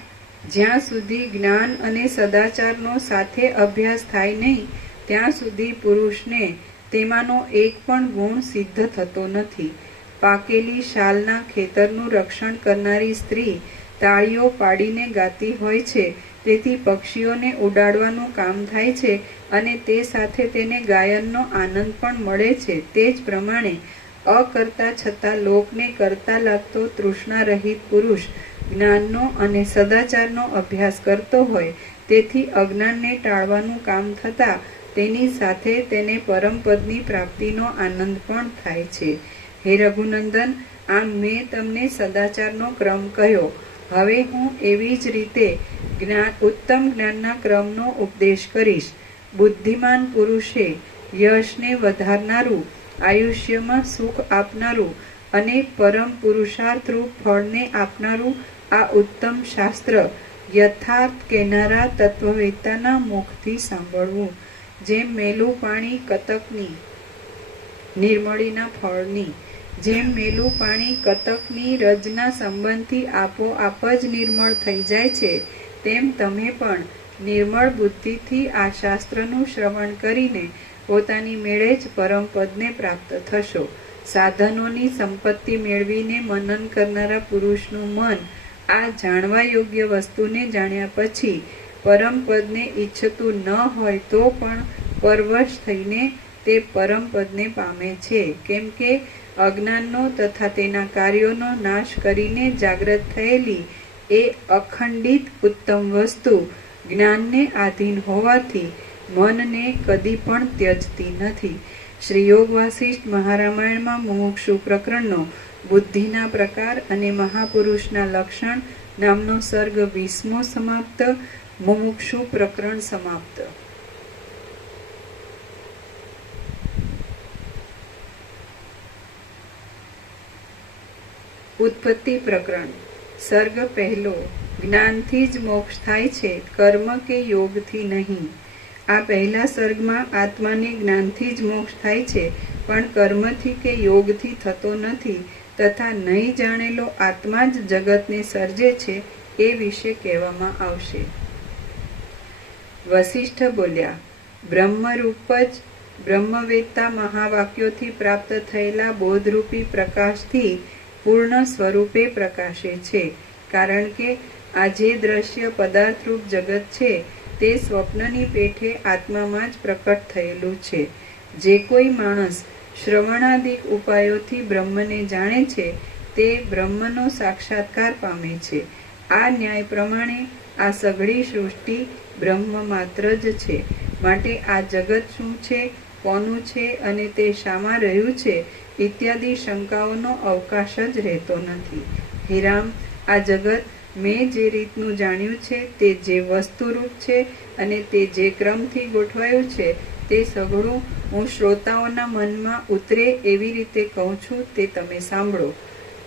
જ્યાં સુધી જ્ઞાન અને સદાચારનો સાથે અભ્યાસ થાય નહીં ત્યાં સુધી પુરુષને તેમાંનો એક પણ ગુણ સિદ્ધ થતો નથી. પાકેલી શાલના ખેતરનું રક્ષણ કરનારી સ્ત્રી તાળીઓ પાડીને ગાતી હોય છે, તેથી પક્ષીઓને ઉડાડવાનું કામ થાય છે અને તે સાથે તેને ગાયનનો આનંદ પણ મળે છે. તે જ પ્રમાણે અકર્તા છતાં લોકને કરતા લાગતો તૃષ્ણા રહિત પુરુષ જ્ઞાનનો અને સદાચારનો અભ્યાસ કરતો હોય, તેથી અજ્ઞાનને ટાળવાનું કામ થતાં તેની સાથે તેને પરમપદની પ્રાપ્તિનો આનંદ પણ થાય છે. હે રઘુનંદન, આમ મેં તમને સદાચારનો ક્રમ કહ્યો. હવે હું એવી જ રીતે ઉત્તમ જ્ઞાનના ક્રમનો ઉપદેશ કરીશ. બુદ્ધિમાન પુરુષે યશને વધારનારું, આયુષ્યમાં સુખ આપનારું અને પરમ પુરુષાર્થરૂપ ફળને આપનારું આ ઉત્તમ શાસ્ત્ર યથાર્થ કહેનારા તત્વવેત્તાના મુખથી સાંભળવું. જેમ મેલું પાણી કતકની નિર્મળીના ફળની, જેમ મેલું પાણી કતકની રજના સંબંધથી આપોઆપ જ નિર્મળ થઈ જાય છે, તેમ તમે પણ નિર્મળ બુદ્ધિથી આ શાસ્ત્રનું શ્રવણ કરીને પોતાની મેળે જ પરમપદને પ્રાપ્ત થશો. સાધનોની સંપત્તિ મેળવીને મનન કરનારા પુરુષનું મન આ જાણવા યોગ્ય વસ્તુને જાણ્યા પછી પરમ પદને ઈચ્છતું ન હોય તો પણ પરવશ થઈને તે પરમ પદને પામે છે. કેમ કે અજ્ઞાનનો તથા તેના કાર્યોનો નાશ કરીને જાગ્રત થયેલી એ અખંડિત ઉત્તમ વસ્તુ જ્ઞાનને આધીન હોવાથી મનને કદી પણ ત્યજતી નથી. શ્રી યોગ વાસિષ્ઠ મહારામાયણમાં મુમુક્ષુ પ્રકરણનો બુદ્ધિના પ્રકાર અને મહાપુરુષના લક્ષણ નામનો સર્ગ 20મો સમાપ્ત. મુમુક્ષુ પ્રકરણ સમાપ્ત. ઉત્પત્તિ પ્રકરણ સર્ગ પહેલો. જ્ઞાનથી જ મોક્ષ થાય છે, કર્મ કે યોગથી નહીં. આ પહેલા સર્ગમાં આત્માને જ્ઞાનથી જ મોક્ષ થાય છે, પણ કર્મથી કે યોગથી થતો નથી તથા નહીં જાણેલો આત્મા જ જગતને સર્જે છે એ વિશે કહેવામાં આવશે. વસિષ્ઠ બોલ્યા, બ્રહ્મરૂપ જ બ્રહ્મવેત્તા મહાવાક્યોથી પ્રાપ્ત થયેલા બોધરૂપી પ્રકાશથી પૂર્ણ સ્વરૂપે પ્રકાશે છે. કારણ કે આ જે દ્રશ્ય પદાર્થરૂપ જગત છે તે સ્વપ્નની પેઠે આત્મામાં જ પ્રકટ થયેલું છે. જે કોઈ માણસ શ્રવણાદિક ઉપાયોથી બ્રહ્મને જાણે છે તે બ્રહ્મનો સાક્ષાત્કાર પામે છે. આ ન્યાય પ્રમાણે આ સઘળી સૃષ્ટિ બ્રહ્મ માત્ર જ છે. માટે આ જગત શું છે, કોનું છે અને તે શામાં રહ્યું છે ઇત્યાદિ શંકાઓનો અવકાશ જ રહેતો નથી. હે રામ, આ જગત મેં જે રીતનું જાણ્યું છે તે જે વસ્તુરૂપ છે અને તે જે ક્રમથી ગોઠવાયું છે તે સઘળું હું શ્રોતાઓના મનમાં ઉતરે એવી રીતે કહું છું તે તમે સાંભળો.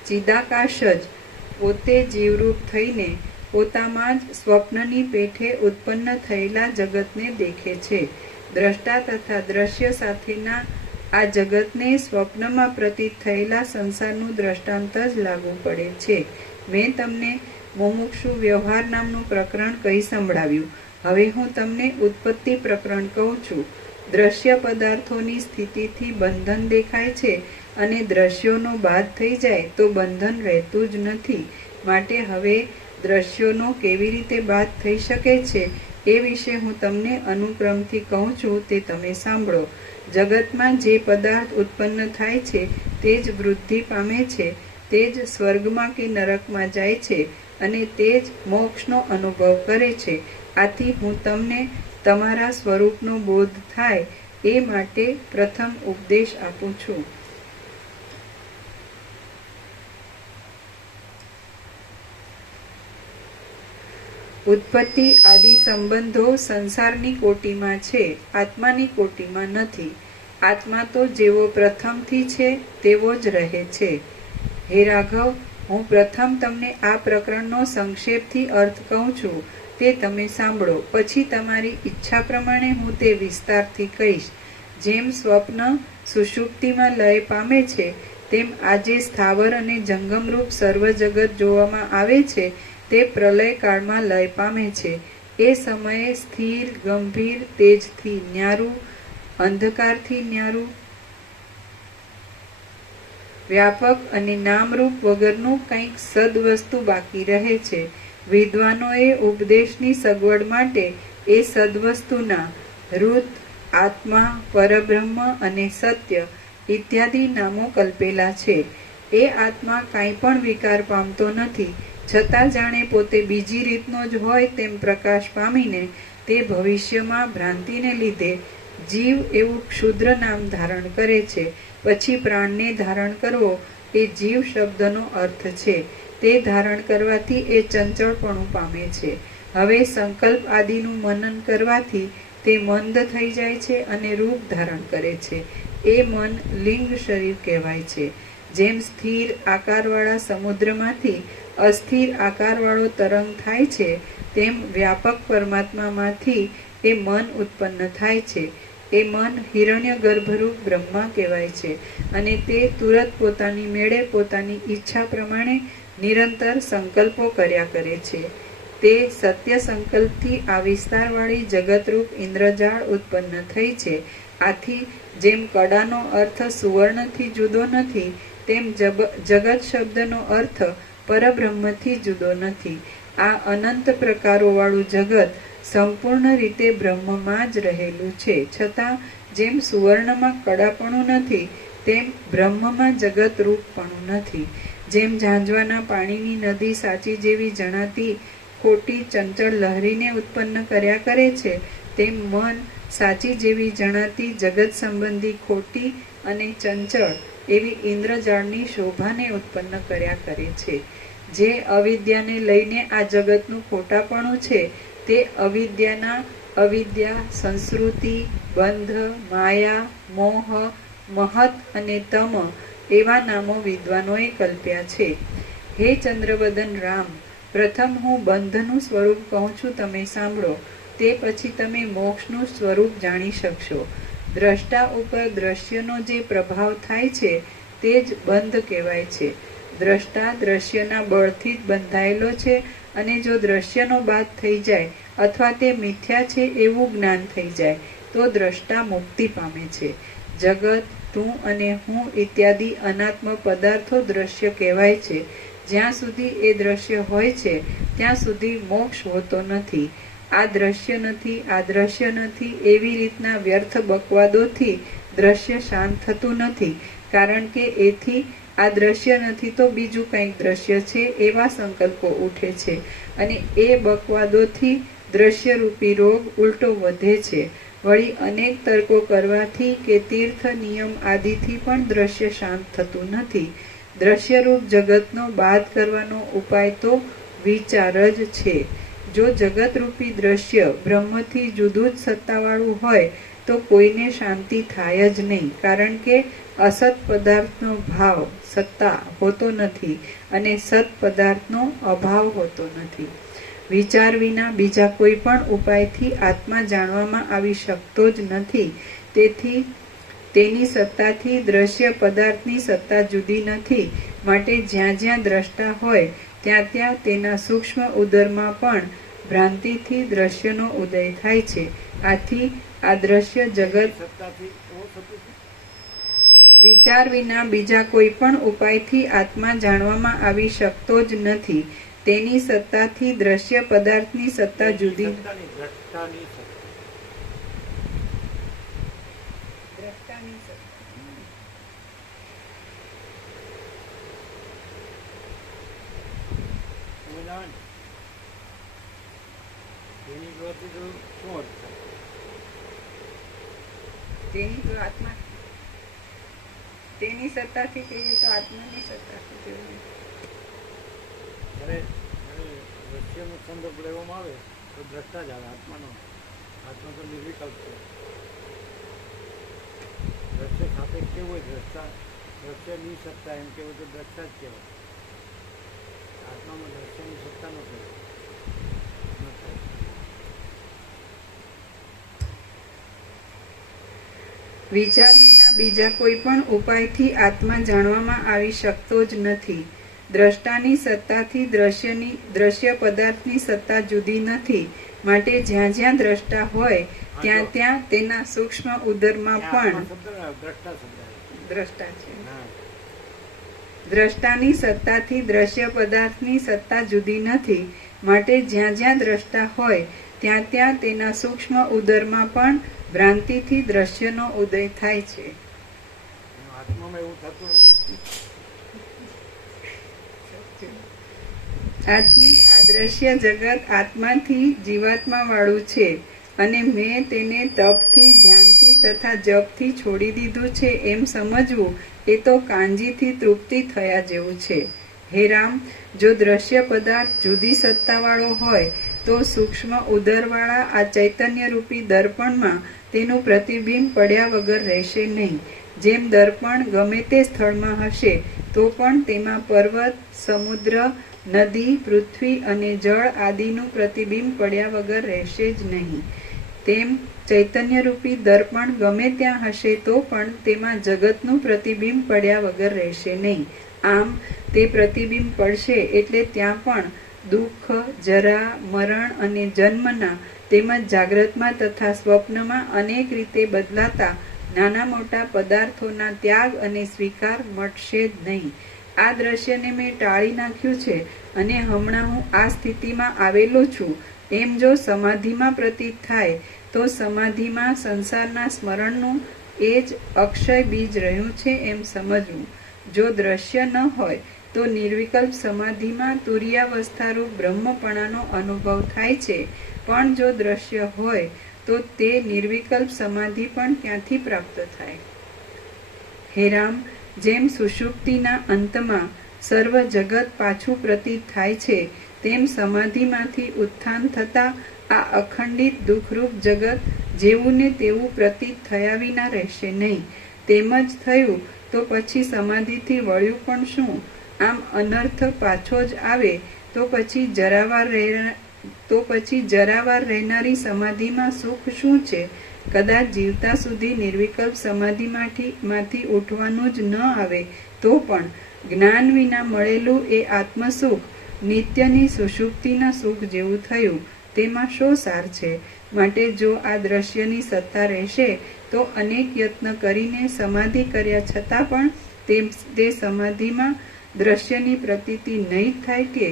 ચિદાકાશ જ પોતે જીવરૂપ થઈને પોતામાં જ સ્વપ્નની પેઠે ઉત્પન્ન થયેલા જગતને દેખે છે. દ્રષ્ટા તથા દ્રશ્ય સાથેના આ જગતને સ્વપ્નમાં પ્રતીત થયેલા સંસારનું દ્રષ્ટાંત જ લાગુ પડે છે. મેં તમને મુમુક્ષુ વ્યવહાર નામનું પ્રકરણ કહી સંભળાવ્યું. હવે હું તમને ઉત્પત્તિ પ્રકરણ કહું છું. દ્રશ્ય પદાર્થોની સ્થિતિથી બંધન દેખાય છે અને દ્રશ્યોનો બાદ થઈ જાય તો બંધન રહેતું જ નથી. માટે હવે દ્રશ્યોનો કેવી રીતે બાદ થઈ શકે છે એ વિશે હું તમને અનુક્રમથી કહું છું તે તમે સાંભળો. જગતમાં જે પદાર્થ ઉત્પન્ન થાય છે તે જ વૃદ્ધિ પામે છે, તે જ સ્વર્ગમાં કે નરકમાં જાય છે અને તે જ મોક્ષનો અનુભવ કરે છે. આથી હું તમને તમારા સ્વરૂપનો બોધ થાય એ માટે પ્રથમ ઉપદેશ આપું છું. ઉત્પત્તિ આદિ સંબંધો સંસારની કોટીમાં છે, આત્માની કોટીમાં નથી. આત્મા તો જેવો પ્રથમથી છે તેવો જ રહે છે. હે રાઘવ, હું પ્રથમ તમને આ પ્રકરણનો સંક્ષેપથી અર્થ કહું છું તે તમે સાંભળો. પછી તમારી ઈચ્છા પ્રમાણે હું તે વિસ્તારથી કહીશ. જેમ સ્વપ્ન સુષુપ્તિમાં લય પામે છે તેમ આજે સ્થાવર અને જંગમરૂપ સર્વ જગત જોવામાં આવે છે તે પ્રલય કાળમાં લય પામે છે. એ સમયે સ્થિર, ગંભીર, તેજથી ન્યારું, અંધકારથી ન્યારું, વ્યાપક અને નામરૂપ વગરનું કંઈક સદવસ્તુ બાકી રહે છે. વિદ્વાનોએ ઉપદેશની સગવડ માટે એ સદવસ્તુના રુદ્ર, આત્મા, પરબ્રહ્મ અને સત્ય ઇત્યાદિ નામો કલ્પેલા છે. એ આત્મા કાંઈ પણ વિકાર પામતો નથી, છતાં જાણે પોતે બીજી રીતનો જ હોય તેમ પ્રકાશ પામીને તે ભવિષ્યમાં ભ્રાંતિને લીધે જીવ એવું ક્ષુદ્ર નામ ધારણ કરે છે. પછી પ્રાણને ધારણ કરવો એ જીવ શબ્દનો અર્થ છે. તે ધારણ કરવાથી એ ચંચળપણું પામે છે. હવે સંકલ્પ આદિનું મનન કરવાથી તે મંદ થઈ જાય છે અને રૂપ ધારણ કરે છે. એ મન લિંગ શરીર કહેવાય છે. જેમ સ્થિર આકારવાળા સમુદ્રમાંથી અસ્થિર આકારવાળો તરંગ થાય છે તેમ વ્યાપક પરમાત્મામાંથી એ મન ઉત્પન્ન થાય છે. એ મન હિરણ્ય ગર્ભરૂપ બ્રહ્મા કહેવાય છે અને તે તુરત પોતાની મેળે પોતાની ઈચ્છા પ્રમાણે નિરંતર સંકલ્પો કર્યા કરે છે. તે સત્ય સંકલ્પથી આ વિસ્તારવાળી જગતરૂપ ઇન્દ્રજાળ ઉત્પન્ન થઈ છે. આથી જેમ કડાનો અર્થ સુવર્ણથી જુદો નથી તેમ જગત શબ્દનો અર્થ પરબ્રહ્મથી જુદો નથી. આ અનંત પ્રકારોવાળું જગત સંપૂર્ણ રીતે બ્રહ્મમાં જ રહેલું છે. છતાં જેમ સુવર્ણમાં કડાપણું નથી, તેમ બ્રહ્મમાં જગત રૂપપણું નથી. જેમ ઝાંઝવાના પાણીની નદી સાચી જેવી જણાતી ખોટી ચંચળ લહેરીને ઉત્પન્ન કર્યા કરે છે, તેમ મન સાચી જેવી જણાતી જગત સંબંધી ખોટી અને ચંચળ એવી ઇન્દ્રજાળની શોભાને ઉત્પન્ન કર્યા કરે છે. જે અવિદ્યાને લઈને આ જગતનું ખોટાપણું છે, તે અવિદ્યાના અવિદ્યા, સંસ્કૃતિ, બંધ, માયા, મોહ, મહત અને તમ એવા નામો વિદ્વાનોએ કલ્પ્યા છે. હે ચંદ્રવદન રામ, પ્રથમ હું બંધનું સ્વરૂપ કહું છું, તમે સાંભળો. તે પછી તમે મોક્ષનું સ્વરૂપ જાણી શકશો. દ્રષ્ટા ઉપર દ્રશ્યનો જે પ્રભાવ થાય છે તે જ બંધ કહેવાય છે. દ્રષ્ટા દ્રશ્યના બળથી જ બંધાયેલો છે, અને જો દ્રશ્યનો બાદ થઈ જાય અથવા તે મિથ્યા છે એવું જ્ઞાન થઈ જાય તો દ્રષ્ટા મુક્તિ પામે છે. જગત, તું અને હું ઇત્યાદિ અનાત્મ પદાર્થો દ્રશ્ય કહેવાય છે. જ્યાં સુધી એ દ્રશ્ય હોય છે ત્યાં સુધી મોક્ષ હોતો નથી. આ દ્રશ્ય નથી, આ દ્રશ્ય નથી એવી રીતના વ્યર્થ બકવાદોથી દ્રશ્ય શાંત થતું નથી, કારણ કે એથી આ દ્રશ્ય નથી તો બીજું કંઈક દ્રશ્ય છે એવા સંકલ્પો ઉઠે છે, અને એ બકવાદોથી દ્રશ્યરૂપી રોગ ઉલટો વધે છે. વળી અનેક તર્કો કરવાથી કે તીર્થ નિયમ આદિથી પણ દ્રશ્ય શાંત થતું નથી. દ્રશ્યરૂપ જગતનો બાદ કરવાનો ઉપાય તો વિચાર જ છે. જો જગતરૂપી દ્રશ્ય બ્રહ્મથી જુદું જ સત્તાવાળું હોય તો કોઈને શાંતિ થાય જ નહીં, કારણ કે અસત પદાર્થનો ભાવ સત્તા હોતો નથી અને સત પદાર્થનો અભાવ હોતો નથી. વિચાર વિના બીજા કોઈ પણ ઉપાયથી આત્મા જાણવામાં આવી શકતો જ નથી. તેથી તેની સત્તાથી દ્રશ્ય પદાર્થની સત્તા જુદી નથી. માટે જ્યાં જ્યાં દ્રષ્ટા હોય ત્યાં ત્યાં તેના સૂક્ષ્મ ઉદરમાં પણ ભ્રાંતિથી દ્રશ્યનો ઉદય થાય છે. આથી આ દ્રશ્ય જગત સત્તાથી એવું થતું છે. વિચાર વિના બીજા કોઈ પણ ઉપાયથી આત્મા જાણવામાં આવી શકતો જ નથી. તેની સત્તાથી દ્રશ્ય પદાર્થની સત્તા જુદી સત્તાની, દ્રષ્ટાની સત્તા. દ્રષ્ટાની સત્તા. સમજાવે ને? તેની જોવાથી તો શું અર્થ થાય? તેની જો આત્મા તેની સત્તાથી કહીએ તો આત્માની સત્તાથી જોઈએ. જ્યારે દ્રશ્યનો સંદર્ભ લેવામાં આવે તો દ્રષ્ટા જ આવે, આત્માનો. આત્મા તો નિર્વિકલ્પ છે. દ્રશ્ય સાપેક્ષ કેવું હોય, દ્રશ્યની સત્તા એમ કહેવું તો દ્રષ્ટા જ કહેવાય. આત્મામાં દ્રશ્યની સત્તા ન થાય. વિચાર વિના બીજા કોઈ પણ ઉપાયથી આત્મા જાણવામાં આવી શકતો જ નથી. દ્રષ્ટાની સત્તાથી દ્રશ્ય પદાર્થની સત્તા જુદી નથી. માટે જ્યાં જ્યાં દ્રષ્ટા હોય ત્યાં ત્યાં તેના સૂક્ષ્મ ઉદરમાં પણ દ્રષ્ટા શબ્દ દ્રષ્ટા છે. હા. દ્રષ્ટાની સત્તાથી દ્રશ્ય પદાર્થની સત્તા જુદી નથી. માટે જ્યાં જ્યાં દ્રષ્ટા હોય ત્યાં ત્યાં તેના સૂક્ષ્મ ઉદરમાં પણ ભ્રાંતિથી દ્રશ્યનો ઉદય થાય છે. આત્મામાં એવું થતું નથી. આથી આ દ્રશ્ય જગત આત્માથી જીવાત્મા વાળું છે, અને મેં તેને તપથી, ધ્યાનથી તથા જપથી છોડી દીધું છે એમ સમજવું એ તો કાંજીથી તૃપ્તિ થયા જેવું છે. હે રામ, જો દ્રશ્ય પદાર્થ જુદી સત્તાવાળો હોય તો સૂક્ષ્મ ઉદરવાળા આ ચૈતન્યરૂપી દર્પણમાં તેનું પ્રતિબિંબ પડ્યા વગર રહેશે નહીં. જેમ દર્પણ ગમે તે સ્થળમાં હશે તો પણ તેમાં પર્વત, સમુદ્ર, નદી, પૃથ્વી અને જળ આદિનું પ્રતિબિંબ પડ્યા વગર રહેશે જ નહીં, તેમ ચૈતન્યરૂપી દર્પણ ગમે ત્યાં હશે તો પણ તેમાં જગતનું પ્રતિબિંબ પડ્યા વગર રહેશે નહીં. આમ તે પ્રતિબિંબ પડશે એટલે ત્યાં પણ દુઃખ, જરા, મરણ અને જન્મના તેમજ જાગ્રતમાં તથા સ્વપ્નમાં અનેક રીતે બદલાતા નાના મોટા પદાર્થોના ત્યાગ અને સ્વીકાર મટશે જ નહીં. આ દ્રશ્યને મેં ટાળી નાખ્યું છે અને હમણાં હું આ સ્થિતિમાં આવેલો છું એમ જો સમાધિમાં પ્રતીત થાય તો સમાધિમાં સંસારના સ્મરણનું એ જ અક્ષય બીજ રહ્યું છે એમ સમજવું. જો દ્રશ્ય ન હોય તો નિર્વિકલ્પ સમાધિમાં તુર્યાવસ્થારૂપ બ્રહ્મપણાનો અનુભવ થાય છે, પણ જો દ્રશ્ય હોય તો તે નિર્વિકલ્પ સમાધિ પણ ક્યાંથી પ્રાપ્ત થાય? હે રામ, જેમ સુષુપ્તિના અંતમાં સર્વ જગત પાછું પ્રતીત થાય છે, તેમ સમાધિમાંથી ઉત્થાન થતાં આ અખંડિત દુઃખરૂપ જગત જેવું ને તેવું પ્રતીત થયા વિના રહેશે નહીં. તેમ જ થયું તો પછી સમાધિથી વળ્યું પણ શું? આમ અનર્થ પાછો જ આવે તો પછી જરાવાર રહેનારી સમાધિમાં સુખ શું છે? કદાચ જીવતા સુધી નિર્વિકલ્પ સમાધિમાંથી ઉઠવાનું જ ન આવે તો પણ જ્ઞાન વિના મળેલું એ આત્મસુખ નિત્યની સુષુપ્તિના સુખ જેવું થયું. તેમાં શો સાર છે? માટે જો આ દ્રશ્યની સત્તા રહેશે તો અનેક યત્ન કરીને સમાધિ કર્યા છતાં પણ તે સમાધિમાં દ્રશ્યની પ્રતીતિ નહીં થાય કે?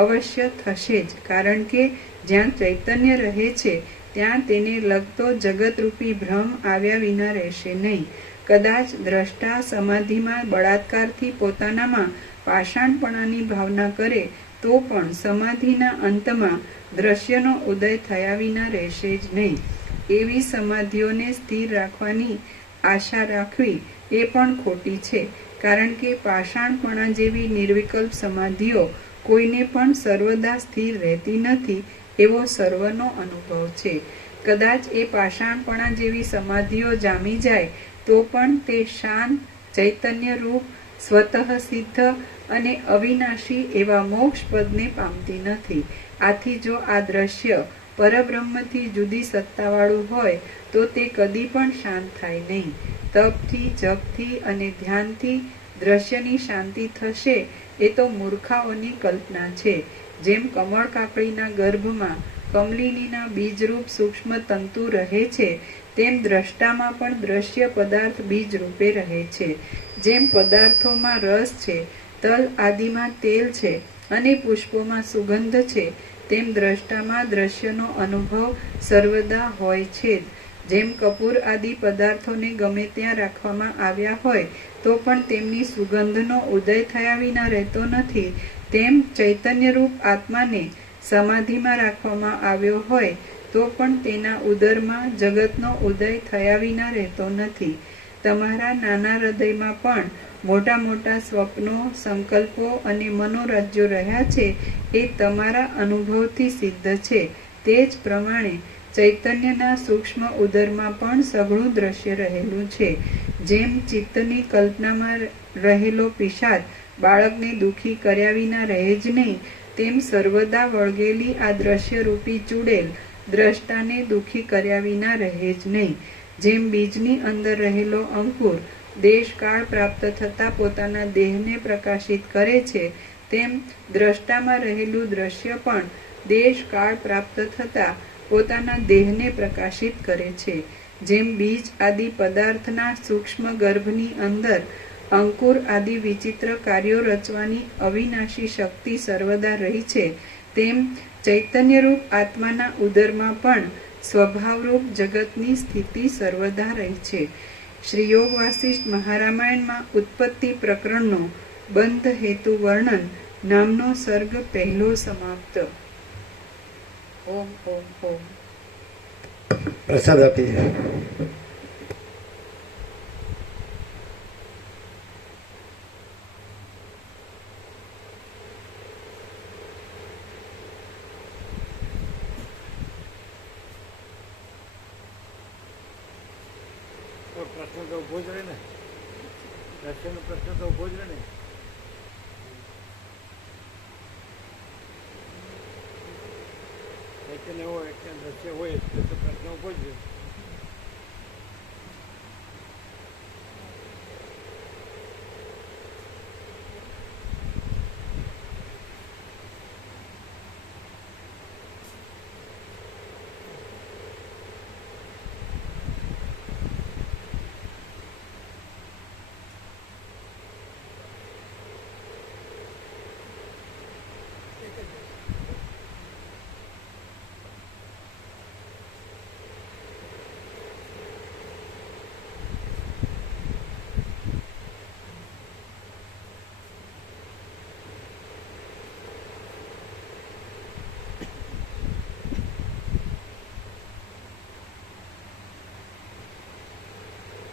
અવશ્ય થશે જ, કારણ કે જ્યાં ચૈતન્ય રહે છે ત્યાં તેને લગતો જગતરૂપી ભ્રમ આવ્યા વિના રહેશે નહીં. કદાચ દ્રષ્ટા સમાધિમાં બળાત્કારથી પોતાનામાં પાષાણપણાની ભાવના કરે તો પણ સમાધિના અંતમાં દ્રશ્યનો ઉદય થયા વિના રહેશે જ નહીં. એવી સમાધિઓને સ્થિર રાખવાની આશા રાખવી એ પણ ખોટી છે, કારણ કે પાષાણપણા જેવી નિર્વિકલ્પ સમાધિઓ કોઈને પણ સર્વદા સ્થિર રહેતી નથી એવો સર્વનો અનુભવ છે. કદાચ એ પાષાણપણા જેવી સમાધિઓ જામી જાય તો પણ તે શાંત ચૈતન્ય રૂપ સ્વતઃ સિદ્ધ અને અવિનાશી એવા મોક્ષ પદને પામતી નથી. આથી જો આ દ્રશ્ય પરબ્રહ્મથી જુદી સત્તાવાળું હોય તો તે કદી પણ શાંત થાય નહીં. તપથી, જપથી અને ધ્યાનથી દ્રશ્યની શાંતિ થશે એ તો મૂર્ખાઓની કલ્પના છે. જેમ કમળ કાકડીના ગર્ભમાં કમલિનીના બીજરૂપ સૂક્ષ્મ તંતુ રહે છે, તેમ દ્રષ્ટામાં પણ દ્રશ્ય પદાર્થ બીજ રૂપે રહે છે. જેમ પદાર્થોમાં રસ છે, તલ આદિમાં તેલ છે અને પુષ્પોમાં સુગંધ છે, તેમ દ્રષ્ટામાં દ્રશ્યનો અનુભવ સર્વદા હોય છે જ. જેમ કપૂર આદિ પદાર્થોને ગમે ત્યાં રાખવામાં આવ્યા હોય તો પણ તેમની સુગંધનો ઉદય થયા વિના રહેતો નથી, તેમ ચૈતન્યરૂપ આત્માને સમાધિમાં રાખવામાં આવ્યો હોય તો પણ તેના ઉદરમાં જગતનો ઉદય થયા વિના રહેતો નથી. તમારા નાના હૃદયમાં પણ મોટા મોટા સ્વપ્નો, સંકલ્પો અને મનોરાજ્યો રહ્યા છે એ તમારા અનુભવથી સિદ્ધ છે. તે જ પ્રમાણે ચૈતન્યના સૂક્ષ્મ ઉદરમાં પણ સઘળું દ્રશ્ય રહેલું છે. જેમ ચિત્તની કલ્પનામાં રહેલો પિશાચ બાળકને દુઃખી કર્યા વિના રહે જ નહીં, તેમ સર્વદા વળગેલી આ દ્રશ્યરૂપી ચૂડેલ દ્રષ્ટાને દુઃખી કર્યા વિના રહે જ નહીં. જેમ બીજની અંદર રહેલો અંકુર દેશકાળ પ્રાપ્ત થતાં પોતાના દેહને પ્રકાશિત કરે છે, તેમ દ્રષ્ટામાં રહેલું દ્રશ્ય પણ દેશકાળ પ્રાપ્ત થતાં પોતાના દેહને પ્રકાશિત કરે છે. જેમ બીજ આદિ પદાર્થના સૂક્ષ્મ ગર્ભની અંદર અંકુર આદિ વિચિત્ર કાર્યો રચવાની અવિનાશી શક્તિ સર્વદા રહી છે, તેમ ચૈતન્યરૂપ આત્માના ઉદરમાં પણ સ્વભાવરૂપ જગતની સ્થિતિ સર્વદા રહી છે. શ્રી યોગ વાસિષ્ઠ મહારામાયણમાં ઉત્પત્તિ પ્રકરણનો બંધ હેતુ વર્ણન નામનો સર્ગ પહેલો સમાપ્ત. ઓમ ઓમ ઓમ. પ્રસાદ આપીએ. પ્રશ્ન તો ઉભો જ રહે ને, દ્રશ્યનો પ્રશ્ન તો ઉભો જ રહે ને. ચૈતન્ય હોય ત્યાં દ્રશ્ય હોય તો પ્રશ્ન ઉભો જ રહે.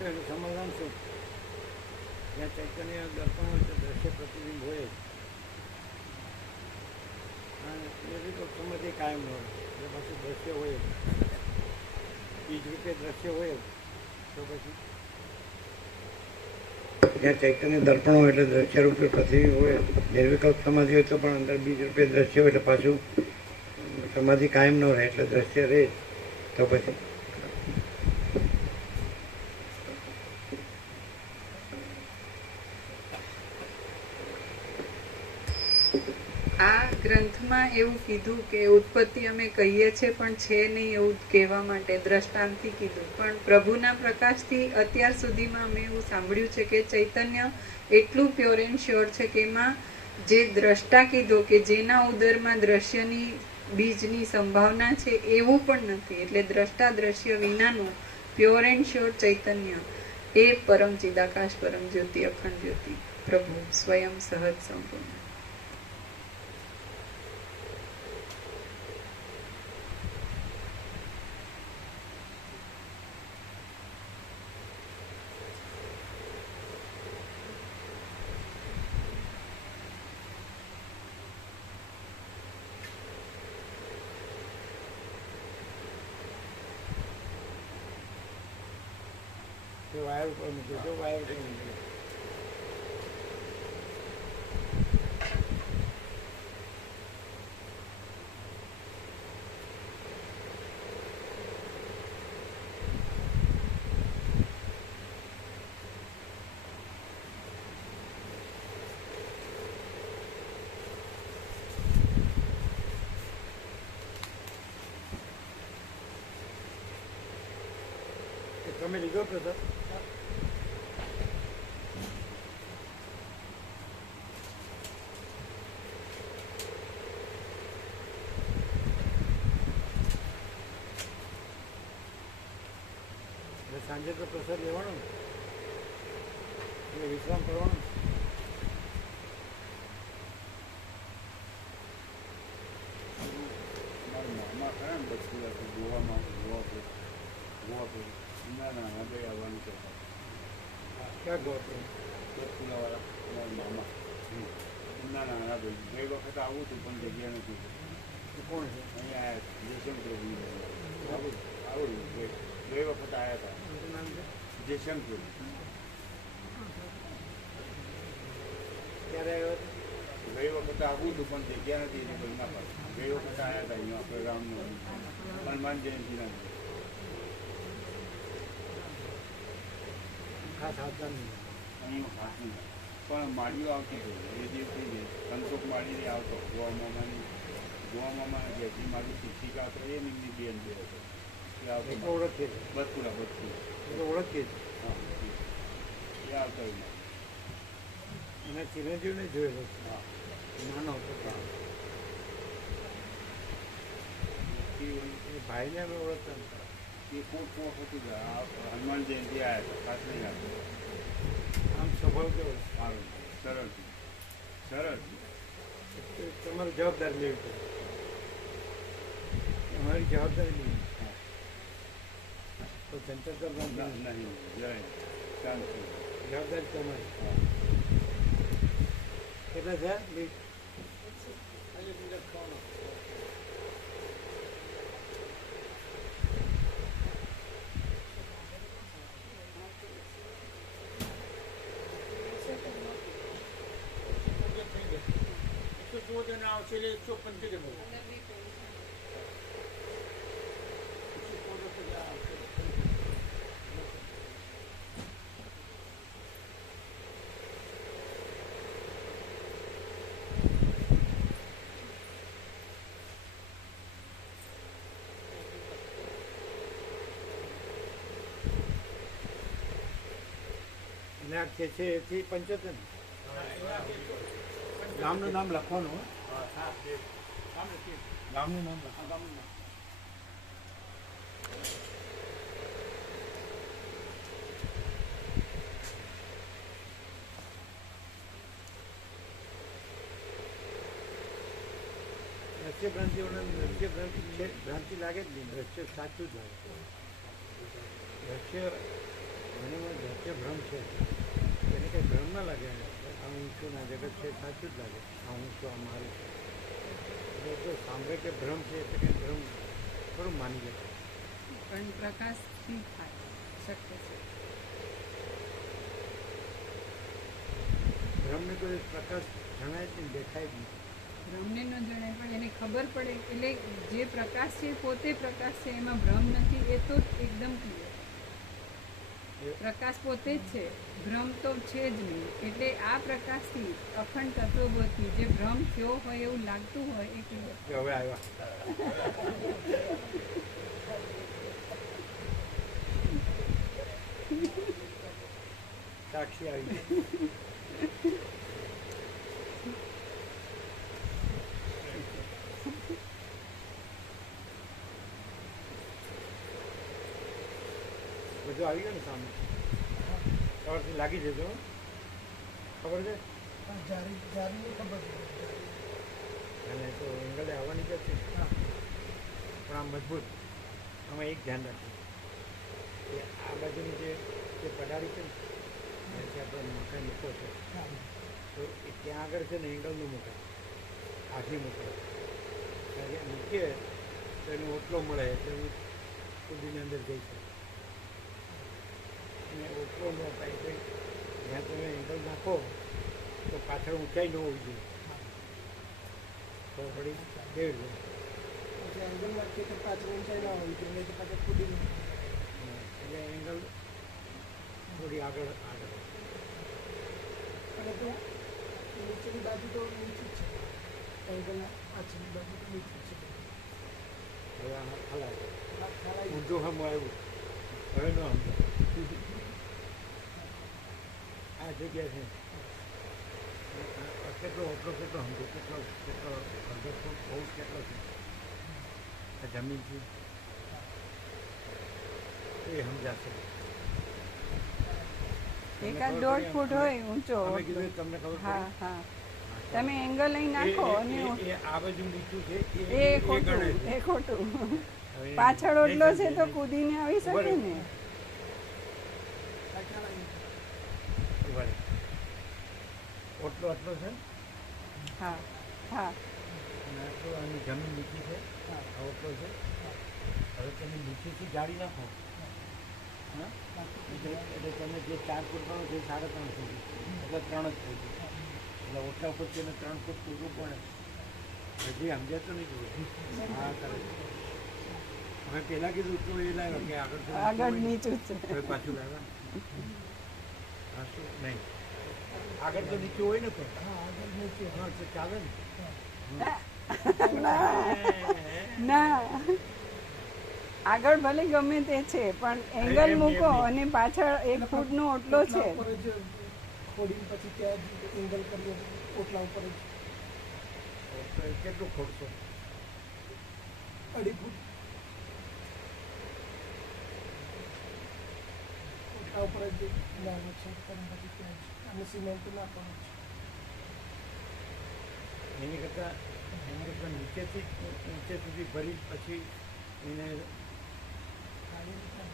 તો એનું સમાધાન શું? જ્યાં ચૈતન્ય દર્પણ હોય તો દ્રશ્ય પ્રતિબિંબ હોય જ. અને એવી તો સમાધિ કાયમ ન હોય એટલે પાછું દ્રશ્ય હોય જ. બીજ રૂપે દ્રશ્ય હોય જ. તો પછી જ્યાં ચૈતન્ય દર્પણ હોય એટલે દ્રશ્ય રૂપે પ્રતિબિંબ હોય. નિર્વિકલ્પ સમાધિ હોય તો પણ અંદર બીજ રૂપે દ્રશ્ય હોય એટલે પાછું સમાધિ કાયમ ન રહે એટલે દ્રશ્ય રહે જ. તો પછી આ ગ્રંથમાં એવું કીધું કે ઉત્પત્તિ અમે કહીએ છીએ પણ છે નહીં એવું કહેવા માટે દ્રષ્ટાંતથી કીધું. પણ પ્રભુના પ્રકાશથી અત્યાર સુધીમાં અમે એવું સાંભળ્યું છે કે ચૈતન્ય એટલું પ્યોર એન્ડ શ્યોર છે કે એમાં જે દ્રષ્ટા કીધો કે જેના ઉદરમાં દ્રશ્યની બીજની સંભાવના છે એવું પણ નથી. એટલે દ્રષ્ટા દ્રશ્ય વિનાનું પ્યોર એન્ડ શ્યોર ચૈતન્ય એ પરમ ચિદાકાશ પરમ જ્યોતિ અખંડ જ્યોતિ પ્રભુ સ્વયં સહજ સંપૂર્ણ. વાયર ઉપર મૂક્યું તો વાયર ઉપર મૂક્યું. તમે લીધો પ્રસાદ? સાંજે તો પ્રસાદ લેવાનો ને એટલે વિશ્રામ કરવાનો. મારા મામા ખરા ને બચપુરાથી ગોવામાં ગોવા ના બે આવવાનું છે. ક્યાં ગયો હતો? બચપુરાવાળા મારા મામા ના નાના ભાઈ ગઈ વખત આવું હતું પણ જગ્યા નથી. એ કોણ છે? અહીંયા જયશંકર આવું આવડ્યું ગઈ વખત આવ્યા હતા. શું નામ છે? જયશંકર ક્યારે આવ્યો હતો? ગઈ વખત આવું હતું પણ જગ્યા નથી એને કોઈ ના પાડે. ગઈ વખત આવ્યા હતા અહીંયા આપણે રામનું હનુમાન જયંતિના ખાસ આવતા નહીં. અહીં ખાસ નહીં પણ માળીઓ આવતી હોય એ દિવસથી સંતોષ માળીને આવતો ગોવા મામાના ઘેરથી મારી શિક્ષિકા હતો એ એમની બેન બે હતો એ આવતો. એ તો ઓળખીએ છીએ. બદપુરા એ તો ઓળખીએ છીએ. હા એ આવતા હોય. એના ચિરંજીવને જોયેલો છે. હા નાનો હતો ત્યાં. એ ભાઈને અમે ઓળખતા નતા. એ કોટ વખત હનુમાન જયંતિ આવ્યા હતા ખાસ નહીં આવતો. આમ સ્વભાવ કેવો છે? સારું સરળ સરળ તો તમારે જવાબદારી લેવી પડે. અમારી જવાબદારી લેવી. તો ચંચળ નહીં જય શાંતિ. જવાબદારી તમારી. કેટલા છે? આવશે એટલે 175 અને આ છે એથી 75. ગામનું નામ લખવાનું. ગામનું નામ લખવાનું. દ્રશ્ય ભ્રાંતિઓને દ્રશ્ય ભ્રાંતિ લાગે જ નહીં. દ્રશ્ય સાચું જ લાગે. દ્રશ્ય ઘણી વાર દ્રશ્ય ભ્રમ છે એને કંઈ ભ્રમ ના લાગે આ હું છું ના જગત છે સાચું જ લાગે આ હું છું આ મારું છે એટલે તો સાંભળે કે ભ્રમ છે એટલે કે ભ્રમ થોડું માની જાય પણ પ્રકાશથી થાય શક્ય છે. ભ્રમને કોઈ પ્રકાશ જણાય જ નહીં દેખાય જ નહીં. ભ્રમને ન જણાય પણ એને ખબર પડે એટલે જે પ્રકાશ છે પોતે પ્રકાશ છે એમાં ભ્રમ નથી એ તો એકદમ ક્લિયર. પ્રકાશ પોતે જ છે ભ્રમ તો છે જ નહીં એટલે આ પ્રકાશથી અખંડ તત્વબોધથી જે ભ્રમ થયો હોય એવું લાગતું હોય એ ક્લિયર. કે હવે આવ્યા સાક્ષી આવી બધું આવી ગયું ને સામે સવારથી લાગી જજો હો. ખબર છે જારીની ખબર છે. અને તો એંગલે આવવાની જ છે પણ આ મજબૂત આમાં એક ધ્યાન રાખવું કે આ બાજુની જે પડારી છે ને જે આપણે મકાઈ મૂકો છે તો એ ત્યાં આગળ છે ને એંગલનું મૂકાય આખી મૂકાય કારણ કે મૂકીએ તો એનો ઓટલો મળે એટલે હું કુદીની અંદર જઈ શકું અને ઓટલો ન થાય એટલે જ્યાં તમે એંગલ નાખો તો પાછળ ઊંચાઈ ન હોવી જોઈએ તો વળી કેવી રીતે એટલે એંગલ નાખીએ તો પાછળ ઊંચાઈ ના હોવી જોઈએ તો પાછળ કૂદી એટલે એંગલ થોડી આગળ આગળ અને ત્યાં નીચેની બાજુ તો નીચી જ છે એંગલ પાછળની બાજુ તો નીચી જ છે. હવે આ હલાય આ ખ્યાલ આવી ઊંધું હમ આવ્યું હવે ન સમજાય આ જગ્યા છે કેટલો ઓટલો કેટલો સમજો કેટલો કેટલો અડધો ફૂટ બહુ કેટલો છે આ જમીન છે એ સમજાશે એકાદ 1.5 ફૂટ હોય ઊંચો અમે કીધું તમને ખબર હા પડી? હા તમે એંગલ અહીં નાખો અને એ આ બાજુ નીચું છે એ ખોટું ગણાય છે. એ ખોટું હવે પાછળ ઓટલો છે તો નહીં કૂદીને આવી શકે ને. આ ખ્યાલ આવી ઉભા રહે. ઓટલો આટલો છે હા હા અને આટલો આની જમીન નીચી છે આ ઓટલો છે હવે તમે નીચેથી જાળી નાખો હા એટલે તમે જે 4 ફૂટ ગણો છો એ 3.5 થઈ ગયું એટલે 3 જ થઈ ગયું એટલે ઓટલા ફૂટ તેને 3 ફૂટ પૂરવું પડે હજી સમજાતું નહીં જોયું હા કરે હવે પહેલાં કીધું તો એ લાવ્યો કે આગળ તો આગળ નીચું છે હવે પાછું લાવ્યા હા શું નહીં આગળ તો નીચું હોય ને પણ હા આગળ નીચે હા તો ચાલે ને ના આગળ ભલે ગમે તે છે પણ એંગલ એમ મૂકો નહીં. અને પાછળ 1 ફૂટનો ઓટલો છે ઓટલા ઉપર જ ખોડીને પછી ત્યાં જ એંગલ કરીએ ઓટલા ઉપર જ તો એ કેટલું ખોટશો 2.5 ફૂટ ઓટલા ઉપર જ લાવવાનું છે કરીને પછી ત્યાં જ અને સિમેન્ટ નાખવાનું છે. એની કરતાં નીચેથી ઊંચે સુધી ભરી પછી એને આવી રીતના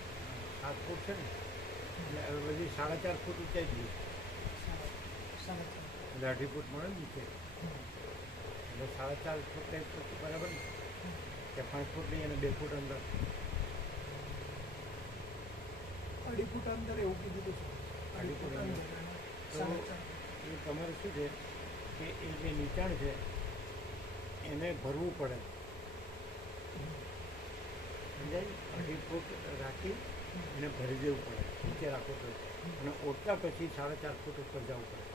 7 ફૂટ છે ને એટલે હવે બધી 4.5 ફૂટ ઊંચાઈ ગઈ સાડા એટલે 2.5 ફૂટ મળે ને નીચે એટલે 4.5 ફૂટ એક ફૂટ બરાબર ને કે 5 ફૂટ નહીં અને 2 ફૂટ અંદર 2.5 ફૂટ અંદર એવું કીધું છે. 2.5 ફૂટ અંદર તો સાડા એ તમારે શું છે કે એ જે નીચાણ છે એને ભરવું પડે સમજાય 2.5 ફૂટ રાખી એને ભરી દેવું પડે નીચે રાખવું પડે અને ઓટલા પછી 4.5 ફૂટ ઉપર જવું પડે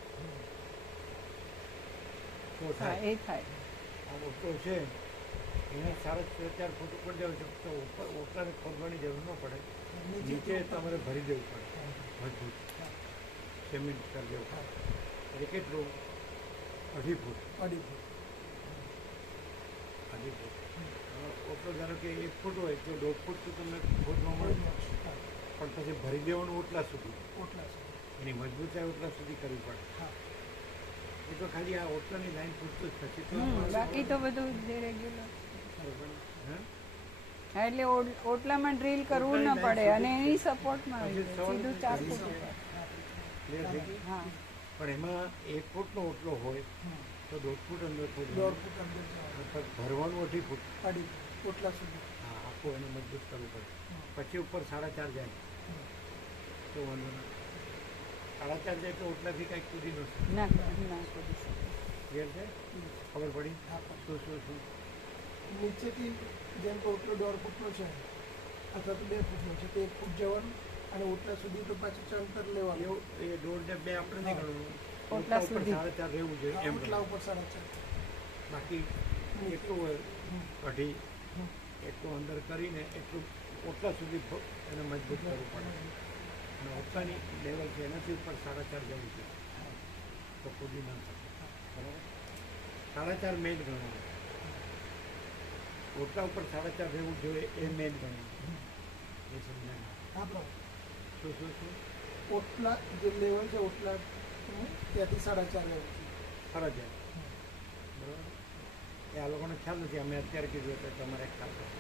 તો હા થાય એ થાય આ ઓટલો છે એને 4.5 ફૂટ ઉપર જવું છે તો ઉપર ઓટલાને ખોદવાની જરૂર ન પડે નીચે તમારે ભરી દેવું પડે મજબૂત સિમેન્ટ કરી દેવું પડે એટલે કેટલું 2.5 ફૂટ 2.5 ફૂટ 2.5 ફૂટ ઓટલો ધારો કે 1 ફૂટ હોય તો 1.5 ફૂટ તો તમને ખોદવા મળે પણ પછી ભરી દેવાનું ઓટલા સુધી ઓટલા છે. એની મજબૂતાઈ ઓટલા સુધી કરવી પડે હા એ તો ખાલી આ ઓટલાની લાઈન પૂરતું જ પછી તો બાકી તો બધું જે રેગ્યુલર બરોબર. હા હા, એટલે ઓટલામાં ડ્રીલ કરવું ન પડે અને એની સપોર્ટમાં આવી જાય. સીધું 4 ફૂટ ઉપર. ક્લિયર થઈ ગયું? હા, પણ એમાં 1 ફૂટનો ઓટલો હોય તો 1.5 ફૂટ અંદર થોડું 1.5 ફૂટ અંદર જવાનું. ભરવાનું 2.5 ફૂટ. અઢી ઓટલા સુધી. હા, આખું એને મજબૂત કરવું પડે. પછી ઉપર 4.5 જાય તો વાંધો ના. 4.5 જાય એટલે ઓટલાથી કાંઈક કૂદી ન શકે. ના કરી શકે. ક્લિયર છે? ખબર પડી? હા, પણ શું નીચેથી જેમ કે ઓટલો 1.5 ફૂટનો છે અથવા તો 2 ફૂટનો છે તો 1 ફૂટ જવાનું અને ઓટલા સુધી તો પાછું અંતર લેવાનું. એવું એ 1.5 ને 2 આપણે નહીં ગણવું. ઓટલા ઉપર સુધી. 4.5 રહેવું જોઈએ એમ ઓટલા ગણવું. ઉપર 4.5. બાકી એટલું હોય કઢી એટલું અંદર કરીને એટલું ઓટલા સુધી એને મજબૂત કરવું પડે. અને ઓટલાની લેવલ છે એનાથી ઉપર 4.5 જવું છે તો કૂદી ના શકે. બરાબર? 4.5 મેન ગણવાનું. ઓટલા ઉપર 4.5 રહેવું જોઈએ એ મેન ગણવાનું. એ સમજાય? હા બરાબર. શું ઓટલા જે લેવલ છે ઓટલા ત્યાંથી 4.5 લેવું છે. ફરજિયાત. બરાબર? એ આ લોકોને ખ્યાલ નથી. અમે અત્યારે કીધું એટલે તમારે ખ્યાલ કરવો.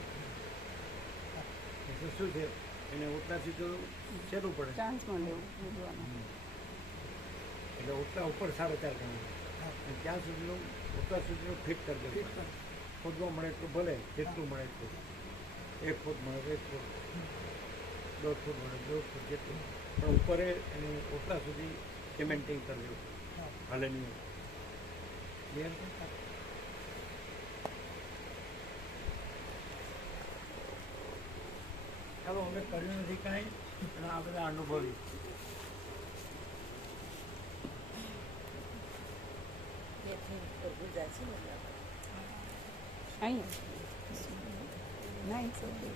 એટલે શું છે એને ઓટલાથી તો સહેલું પડે. ચાન્સમાં લેવું કૂદવાનું. એટલે ઓટલા ઉપર 4.5 ગણવાનું. અને ત્યાં સુધીનું ઓટલા સુધીનું ફિટ કરી દેવું ફિટ પડે. કર. ખોદવા મળે એટલું ભલે જેટલું મળે એટલું. 1 ફૂટ મળે તો 1 ફૂટ, 1.5 ફૂટ મળે 1.5 ફૂટ જેટલું. પણ ઉપર એને ઓટલા સુધી સિમેન્ટિંગ કરી દેવું. હાલે નહીં. ક્લિયર? ચાલો હવે કર્યું નથી કાંઈ અને આ બધા અનુભવી. અહીંયા ના ઇટ્સ ઓકે.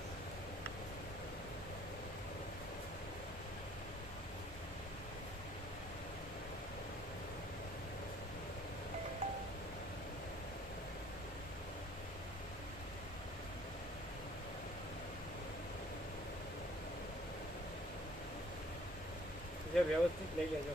વ્યવસ્થિત લઈ લેજો.